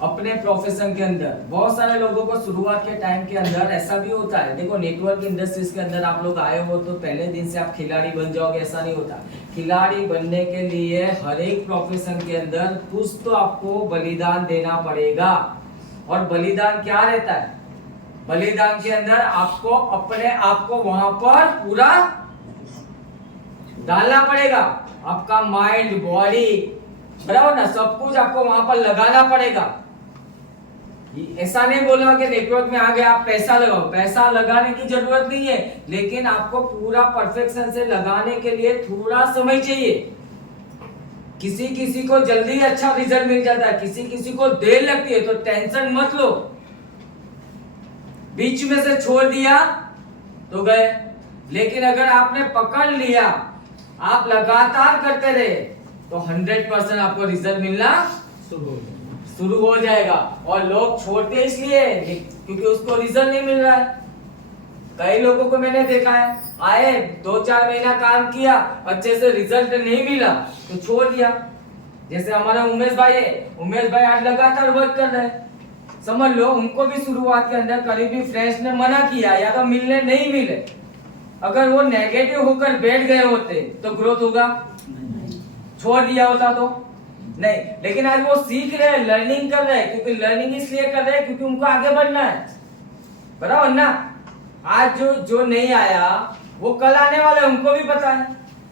अपने प्रोफेशन के अंदर। बहुत सारे लोगों को शुरुआत के टाइम के अंदर ऐसा भी होता है, देखो नेटवर्क इंडस्ट्रीज के अंदर आप लोग आए हो तो पहले दिन से आप खिलाड़ी बन जाओगे ऐसा नहीं होता। खिलाड़ी बनने के लिए हर एक प्रोफेशन के अंदर कुछ तो आपको बलिदान देना पड़ेगा। और बलिदान क्या रहता है, बलिदान के अंदर आपको अपने आप को वहां पर पूरा डालना पड़ेगा। आपका माइंड बॉडी बराबर ना, सब कुछ आपको वहां पर लगाना पड़ेगा। ऐसा नहीं बोला कि नेटवर्क में आ गए आप पैसा लगाओ, पैसा लगाने की जरूरत नहीं है, लेकिन आपको पूरा परफेक्शन से लगाने के लिए थोड़ा समय चाहिए। किसी किसी को जल्दी अच्छा रिजल्ट मिल जाता है, किसी किसी को देर लगती है, तो टेंशन मत लो। बीच में से छोड़ दिया तो गए, लेकिन अगर आपने पकड़ लिया, आप लगातार करते रहे तो 100% आपको रिजल्ट मिलना शुरू हो जाएगा। और लोग छोड़ते इसलिए क्योंकि उसको रिजल्ट नहीं मिल रहा है। कई लोगों को मैंने देखा है, आए 2-4 महीना काम किया, अच्छे से रिजल्ट नहीं मिला तो छोड़ दिया। जैसे हमारा उमेश भाई है, उमेश भाई आज लगातार वर्क कर रहे हैं, समझ लो उनको भी शुरुआत के अंदर करीबी फ्रेंड्स ने मना किया या तो मिलने नहीं मिले। अगर वो नेगेटिव होकर बैठ गए होते तो ग्रोथ होगा, छोड़ दिया होता तो नहीं। लेकिन आज वो सीख रहे हैं, लर्निंग कर रहे हैं, क्योंकि लर्निंग इसलिए कर रहे हैं क्योंकि उनको आगे बढ़ना है, बराबर ना। आज जो नहीं आया वो कल आने वाला है, उनको भी पता है,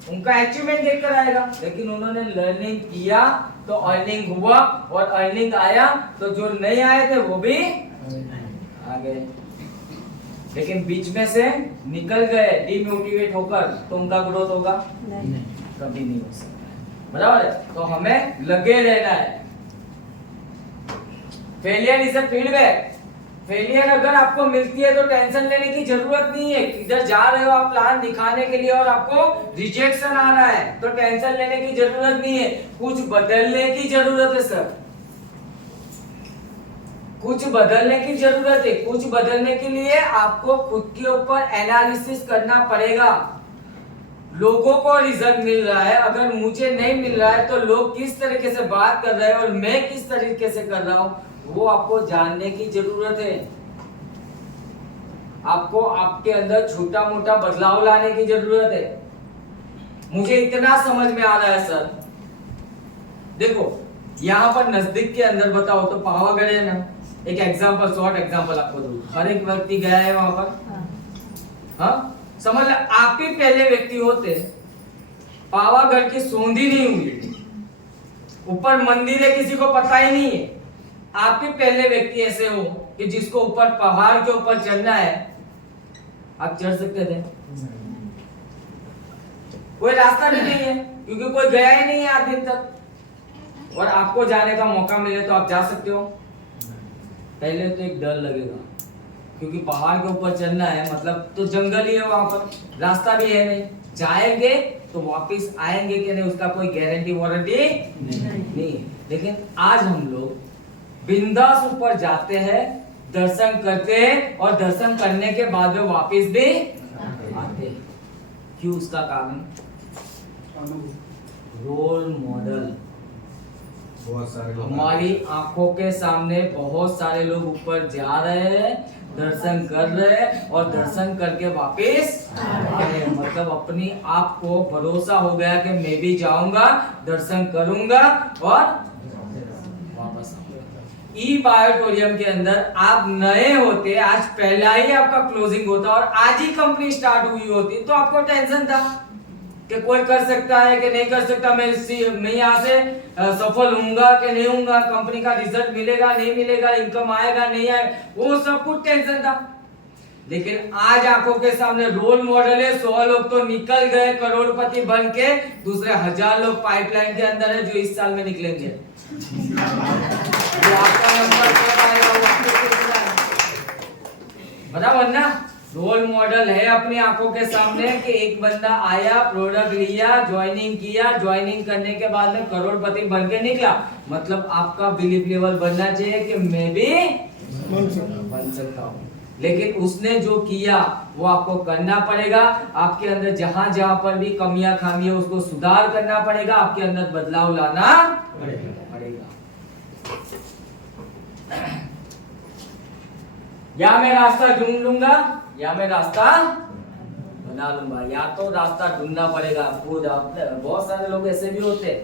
उनका अचीवमेंट देखकर आएगा। लेकिन उन्होंने लर्निंग किया तो अर्निंग हुआ, और अर्निंग आया तो जो नहीं आए थे वो भी आ गए। लेकिन बीच में से निकल गए डिमोटिवेट होकर तो उनका ग्रोथ होगा नहीं, कभी नहीं हो सकता, बराबर है। तो हमें लगे रहना है। Failure is a feedback. Failure अगर आपको मिलती है तो टेंशन लेने की जरूरत नहीं है। इधर जा रहे हो आप प्लान दिखाने के लिए और आपको रिजेक्शन आ रहा है तो टेंशन लेने की जरूरत नहीं है। कुछ बदलने की जरूरत है सर, कुछ बदलने की जरूरत है। कुछ बदलने के लिए आपको खुद के ऊपर एनालिसिस करना पड़ेगा। लोगों को रिजल्ट मिल रहा है, अगर मुझे नहीं मिल रहा है तो लोग किस तरीके से बात कर रहे हैं और मैं किस तरीके से कर रहा हूं, वो आपको जानने की जरूरत है। आपको आपके अंदर छोटा मोटा बदलाव लाने की जरूरत है। मुझे इतना समझ में आ रहा है सर, देखो यहाँ पर नजदीक के अंदर बताओ तो पावागढ़ है ना, एक एग्जांपल, शॉर्ट एग्जांपल आपको दूं। हर एक व्यक्ति गया है वहां पर, हाँ समझ लो आप ही पहले व्यक्ति होते, पावागढ़ की सोंधी नहीं हुई, ऊपर मंदिर है किसी को पता ही नहीं है, आप ही पहले व्यक्ति ऐसे हो कि जिसको ऊपर पहाड़ के ऊपर चढ़ना है, आप चढ़ सकते थे? कोई रास्ता भी नहीं है क्योंकि कोई गया ही नहीं है आज दिन तक। और आपको जाने का मौका मिले तो आप जा सकते हो? पहले तो एक डर लगेगा क्योंकि पहाड़ के ऊपर चढ़ना है, मतलब तो जंगल ही है वहां पर, रास्ता भी है नहीं, जाएंगे तो वापस आएंगे कि नहीं उसका कोई गारंटी वारंटी नहीं। लेकिन आज हम लोग बिंदास ऊपर जाते हैं, दर्शन करते हैं और दर्शन करने के बाद में वापस भी आते हैं। क्यों? उसका कारण रोल मॉडल। बहुत सारे लोग हमारी आंखों के सामने बहुत सारे लोग ऊपर जा रहे हैं, दर्शन कर रहे हैं और दर्शन करके वापस आ रहे हैं। मतलब अपनी आप को भरोसा हो गया कि मैं भी जाऊंगा, दर्शन करूंगा और ई बायोटोरियम के अंदर आप नए होते, आज पहला ही आपका क्लोजिंग होता और आज ही कंपनी स्टार्ट हुई होती, तो आपको टेंशन था कि कोई कर सकता है कि नहीं कर सकता, मैं यहाँ से सफल होऊंगा कि नहीं होऊंगा, कंपनी का रिजल्ट मिलेगा नहीं मिलेगा, इनकम आएगा नहीं आएगा, वो सब कुछ टेंशन था। लेकिन आज आंखों के सामने रोल मॉडल है, 100 लोग तो निकल गए करोड़पति बन के, दूसरे 1000 लोग पाइपलाइन के अंदर है जो इस साल में निकलेंगे। आपका नंबर कब आएगा वो आपको सोचना है। बराबर ना, रोल मॉडल है अपनी आंखों के सामने कि एक बंदा आया, प्रोडक्ट लिया, ज्वाइनिंग किया, ज्वाइनिंग करने के बाद में करोड़पति बन के निकला। मतलब आपका बिलीफ लेवल बनना चाहिए कि मैं भी बन सकता हूँ। लेकिन उसने जो किया वो आपको करना पड़ेगा। आपके अंदर जहां जहां पर भी कमियां खामियां उसको सुधार करना पड़ेगा, आपके अंदर बदलाव लाना पड़ेगा। या मैं रास्ता ढूंढ लूंगा या मैं रास्ता बना लूंगा, या तो रास्ता ढूंढना पड़ेगा आपको। बहुत सारे लोग ऐसे भी होते हैं।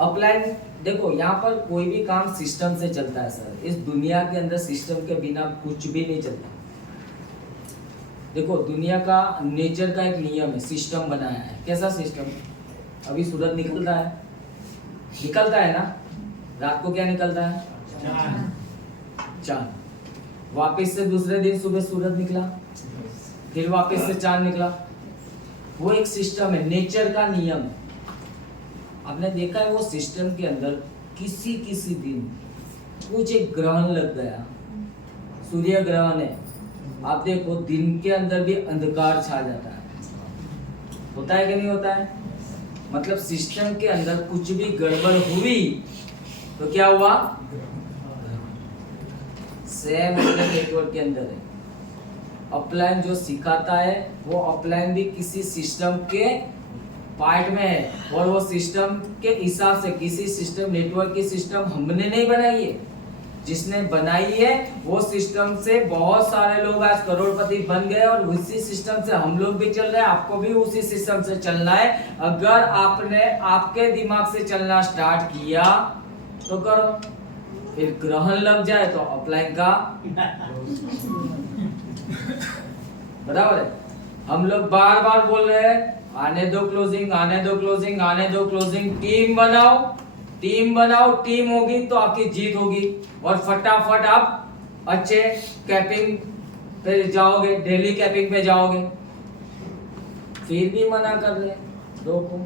अपलाइन देखो, यहाँ पर कोई भी काम सिस्टम से चलता है सर। इस दुनिया के अंदर सिस्टम के बिना कुछ भी नहीं चलता। देखो, दुनिया का नेचर का एक नियम है, सिस्टम बनाया है। कैसा सिस्टम? अभी सूरज निकलता है ना, रात को क्या निकलता है? चांद। वापस से दूसरे दिन सुबह सूरज निकला, फिर वापस से चांद निकला। वो एक सिस्टम है, नेचर का नियम है। आपने देखा है वो सिस्टम के अंदर किसी दिन कुछ एक ग्रहण लग गया, सूर्य ग्रहण है, आप देखो दिन के अंदर भी अंधकार छा जाता है। होता है कि नहीं होता है? मतलब सिस्टम के अंदर कुछ भी गड़बड़ हुई तो क्या हुआ? सेम नेटवर्क के अंदर है। अपलाइन जो सिखाता है वो अपलाइन भी किसी सिस्टम के पार्ट में है, और वो सिस्टम के हिसाब से, किसी सिस्टम नेटवर्क की सिस्टम हमने नहीं बनाई है, जिसने बनाई है वो सिस्टम से बहुत सारे लोग आज करोड़पति बन गए, और उसी सिस्टम से हम लोग भी चल रहे हैं। आपको भी उसी सिस्टम से चलना है। अगर आपने आपके दिमाग से चलना स्टार्ट किया तो करो, फिर ग्रहण लग जाए तो अपलाइन का बराबर है। हम लोग बार बार बोल रहे हैं आने दो क्लोजिंग, आने दो क्लोजिंग, आने दो क्लोजिंग। टीम बनाओ, टीम बनाओ, टीम होगी तो आपकी जीत होगी, और फटाफट आप अच्छे कैपिंग पे जाओगे, डेली कैपिंग पे जाओगे। फिर भी मना कर रहे, रोको,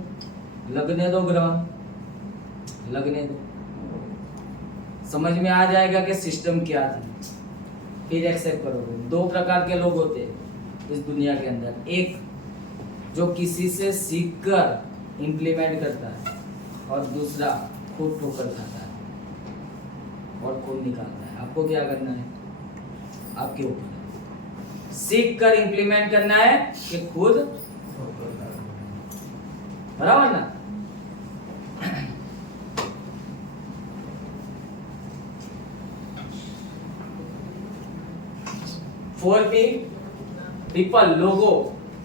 लगने दो ग्रहण, लगने दो, समझ में आ जाएगा कि सिस्टम क्या थी, फिर एक्सेप्ट करोगे। 2 प्रकार के लोग होते हैं इस दुनिया के अंदर, एक जो किसी से सीखकर इंप्लीमेंट करता है, और दूसरा खुद ठोकर खाता है और खुद निकालता है। आपको क्या करना है? आपके ऊपर है। सीख कर इंप्लीमेंट करना है कि खुद, बराबर ना? फोर पीपल, लोगों,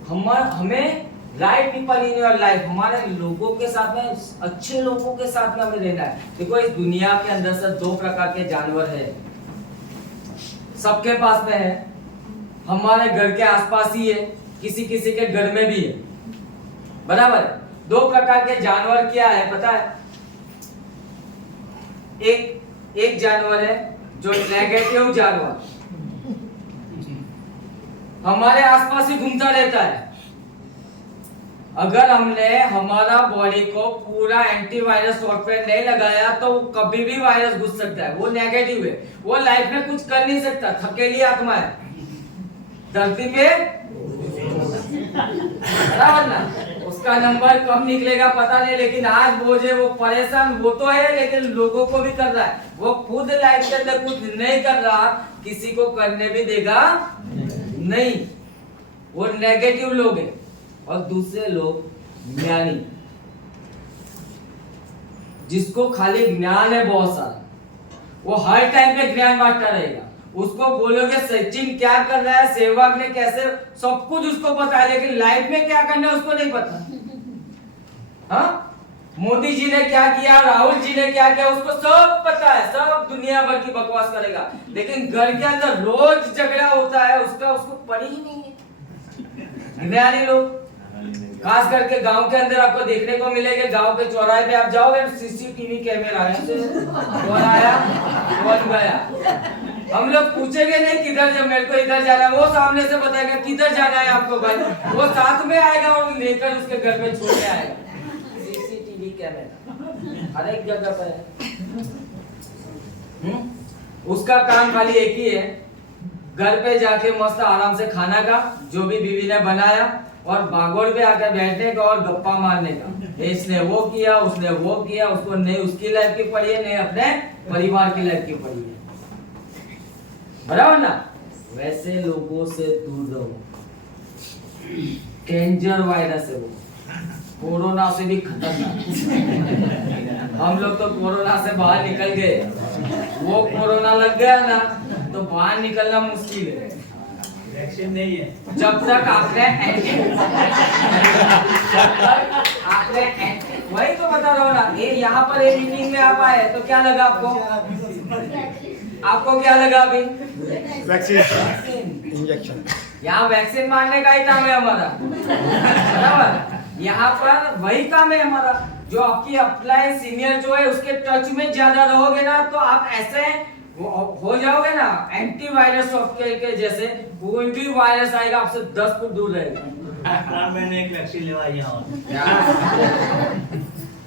हमें right people in your life, हमारे लोगों के साथ में, अच्छे लोगों के साथ में हमें रहना है। देखो, इस दुनिया के अंदर से 2 प्रकार के जानवर है, सबके पास में है, हमारे घर के आसपास ही है, किसी किसी के घर में भी है, बराबर है। 2 प्रकार के जानवर क्या है पता है? एक जानवर है जो नेगेटिव जानवर, हमारे आसपास ही घूमता रहता है। अगर हमने हमारा बॉडी को पूरा एंटीवायरस सॉफ्टवेयर नहीं लगाया तो कभी भी वायरस घुस सकता है। वो नेगेटिव है, वो लाइफ में कुछ कर नहीं सकता, थकेली आत्मा है, धरती पे बराबर ना। उसका नंबर कब निकलेगा पता नहीं, लेकिन आज वो जो वो परेशान वो तो है, लेकिन लोगों को भी कर रहा है। वो खुद लाइफ के अंदर कुछ नहीं कर रहा, किसी को करने भी देगा नहीं। वो नेगेटिव लोग हैं। और दूसरे लोग ज्ञानी, जिसको खाली ज्ञान है बहुत सारा, वो हर टाइम पे ज्ञान बांटता रहेगा। उसको बोलोगे सचिन क्या कर रहा है, सहवाग ने कैसे, सब कुछ उसको पता है, लेकिन लाइफ में क्या करना है उसको नहीं पता। हाँ, मोदी जी ने क्या किया, राहुल जी ने क्या किया, उसको सब पता है, सब दुनिया भर की बकवास करेगा, लेकिन घर के अंदर रोज झगड़ा होता है उसका, उसको पड़ी ही नहीं है। ज्ञानी लोग खास करके गांव के अंदर आपको देखने को मिलेगा, गांव के चौराहे पे आप जाओगे, सीसीटीवी कैमरा है, कौन आया कौन गया, हम लोग पूछेंगे नहीं किधर, जब मेरे को इधर जाना है, वो सामने से बताएगा किधर जाना है आपको भाई, वो साथ में आएगा और लेकर उसके घर पे छोड़ने आएगा। सीसीटीवी कैमरा हर एक जगह पे है। उसका काम खाली एक ही है, घर पे जाके मस्त आराम से खाना का जो भी बीवी ने बनाया और बागोड़ पे आकर बैठने का और गप्पा मारने का, इसने वो किया उसने वो किया, उसको नहीं उसकी लाइफ की पड़ी है, नहीं अपने परिवार की लाइफ की पड़ी है, बराबर ना। वैसे लोगों से दूर रहो, डेंजर वायरस है वो, कोरोना से भी खतरनाक। हम लोग तो कोरोना से बाहर निकल गए, वो कोरोना लग गया ना तो बाहर निकलना मुश्किल है, वैक्सीन नहीं है। जब तक आपने वही तो बता रहा हूँ ना, ये यहाँ पर एक मीटिंग में आप आए तो क्या लगा आपको, आपको क्या लगा अभी, वैक्सीन इंजेक्शन, यहाँ वैक्सीन मारने का ही काम है हमारा, बराबर। यहाँ पर वही काम है हमारा, जो आपकी अप्लाई सीनियर जो है उसके टच में ज्यादा रहोगे ना तो आप ऐसे हो जाओगे ना, एंटीवायरस सॉफ्टवेयर के जैसे, कोई भी वायरस आएगा आपसे 10 फुट दूर रहेगा। मैंने एक वैक्सीन लेवाई है,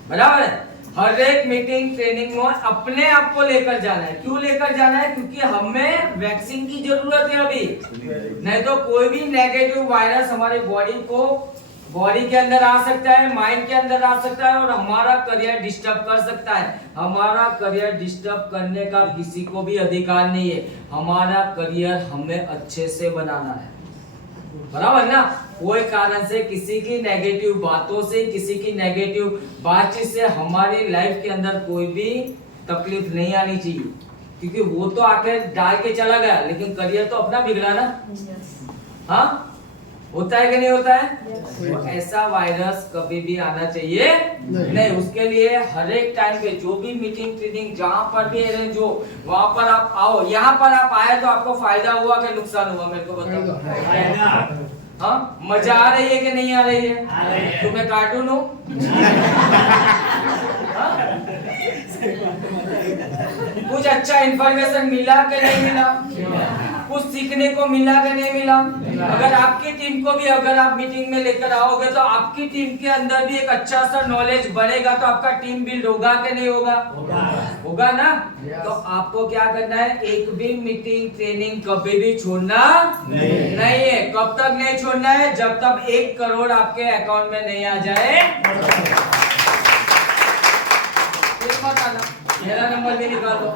बराबर है। हर एक मीटिंग ट्रेनिंग में अपने आप को लेकर जाना है, क्यों लेकर जाना है, क्योंकि हमें वैक्सीन की जरूरत है अभी, नहीं तो कोई भी नेगेटिव वायरस हमारे बॉडी के अंदर आ सकता है, माइंड के अंदर आ सकता है और हमारा करियर डिस्टर्ब कर सकता है। हमारा करियर डिस्टर्ब करने का किसी को भी अधिकार नहीं है, हमारा करियर हमें अच्छे से बनाना है, बराबर ना। कोई कारण से किसी की नेगेटिव बातों से, किसी की नेगेटिव बातचीत से हमारी लाइफ के अंदर कोई भी तकलीफ नहीं आनी चाहिए, क्योंकि वो तो आके डाल के चला गया, लेकिन करियर तो अपना बिगड़ा ना। हाँ, होता है कि नहीं होता है? तो ऐसा वायरस कभी भी आना चाहिए नहीं। उसके लिए हर एक टाइम पे जो भी मीटिंग ट्रेनिंग जहाँ पर भी अरेंज हो, वहाँ पर आप आओ। यहाँ पर आप आए तो आपको फायदा हुआ कि नुकसान हुआ, मेरे को बताओ। हाँ, मजा आ रही है कि नहीं आ रही है? तुम्हें कार्टून हो? कुछ अच्छा इंफॉर्मेशन मिला कि नहीं मिला? कुछ सीखने को मिला कि नहीं मिला? अगर आपकी टीम को भी अगर आप मीटिंग में लेकर आओगे तो आपकी टीम के अंदर भी एक अच्छा सा नॉलेज बढ़ेगा, तो आपका टीम बिल्ड होगा कि नहीं होगा? होगा ना। तो आपको क्या करना है, एक भी मीटिंग ट्रेनिंग कभी भी छोड़ना नहीं है। कब तक नहीं छोड़ना है? जब तक 1 करोड़ आपके अकाउंट में नहीं आ जाए। मेरा नंबर भी निकालो,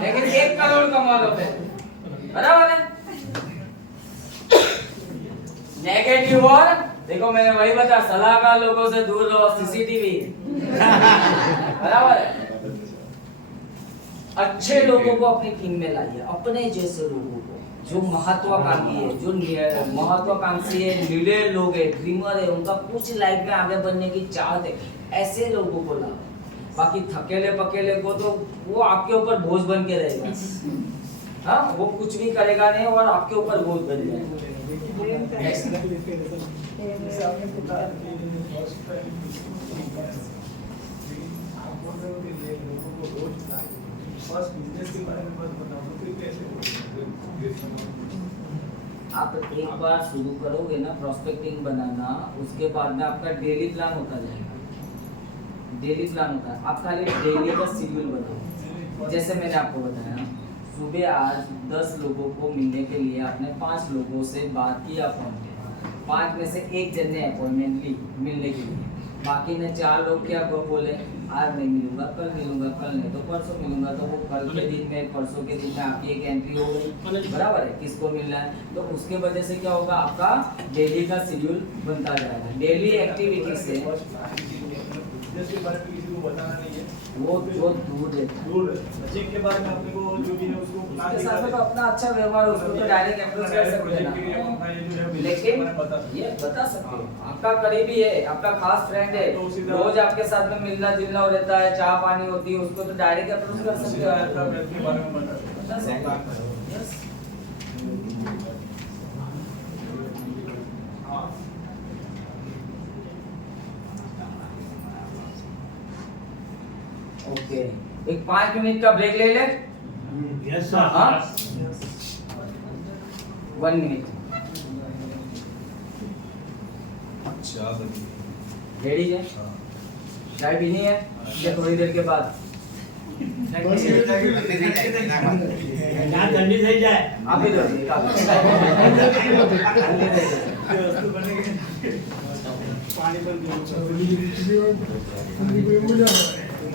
लेकिन 1 करोड़ कमा लो, बराबर है। नेगेटिव और देखो, मैंने वही बता, सलाहकार लोगों से दूर रहो, सीसीटीवी, बराबर है। अच्छे लोगों को अपनी टीम में लाइए, अपने जैसे लोगों को, जो महत्वाकांक्षी है, जो महत्वाकांक्षी है, लीडर लोग है, ड्रीमर है, उनका कुछ लाइफ में आगे बढ़ने की चाहत है, ऐसे लोगों को लाओ। बाकी थकेले पकेले को तो वो आपके ऊपर बोझ बन के रहेगा। हाँ, वो कुछ भी करेगा नहीं और आपके ऊपर बोझ बन जाएगा। आप एक बार शुरू करोगे ना प्रॉस्पेक्टिंग बनाना, उसके बाद में आपका डेली प्लान होता जाएगा। डेली प्लान होता है, आप खाली डेली का शेड्यूल बनाओ। जैसे मैंने आपको बताया, सुबह आज 10 लोगों को मिलने के लिए आपने 5 लोगों से बात की, अपॉइंटमेंट 5 में से 1 जन ने अपॉइंटमेंट ली मिलने के लिए, बाकी ने 4 लोग क्या बोले, आज नहीं मिलूंगा, कल मिलूंगा, कल नहीं तो परसों मिलूंगा। तो वो कल के दिन में, परसों के दिन में आपकी एक एंट्री हो गई, बराबर है, किसको मिलना है। तो उसके वजह से क्या होगा, आपका डेली का शेड्यूल बनता जाएगा। डेली एक्टिविटी से बिजनेस के बारे में किसी को बताना नहीं है, वो जो दूर रहता है दूर नजीक के बारे में अपने को जो भी है उसको प्लान उसके दिखा साथ में तो दे। अपना अच्छा व्यवहार उसको तो डायरेक्ट अप्रोच कर सकते प्रोजेक्ट के लिए हैं हम ना। अपना ये जो है business के लेकिन बारे में बता सकते ये हैं। बता सकते हैं आपका करीबी है, आपका खास फ्रेंड है, तो उसी तरह- रोज आपके साथ में मिलना जुलना हो रहता है, चाय पानी होती है, उसको तो डायरेक्ट अप्रोच कर उसी सकते तरह हैं। अपना business के बारे में बता सकते हैं। बता सकते हैं। Yes. ओके, एक 5 मिनट का ब्रेक ले ले। यस हाँ? Sir 1 minute. अच्छा बनी। रेडी है? हाँ। चाय पीनी है या थोड़ी देर के बाद? ना ठंडी થઈ જાય आप ही दो एक आप। पानी पर Hindi ko yung muna.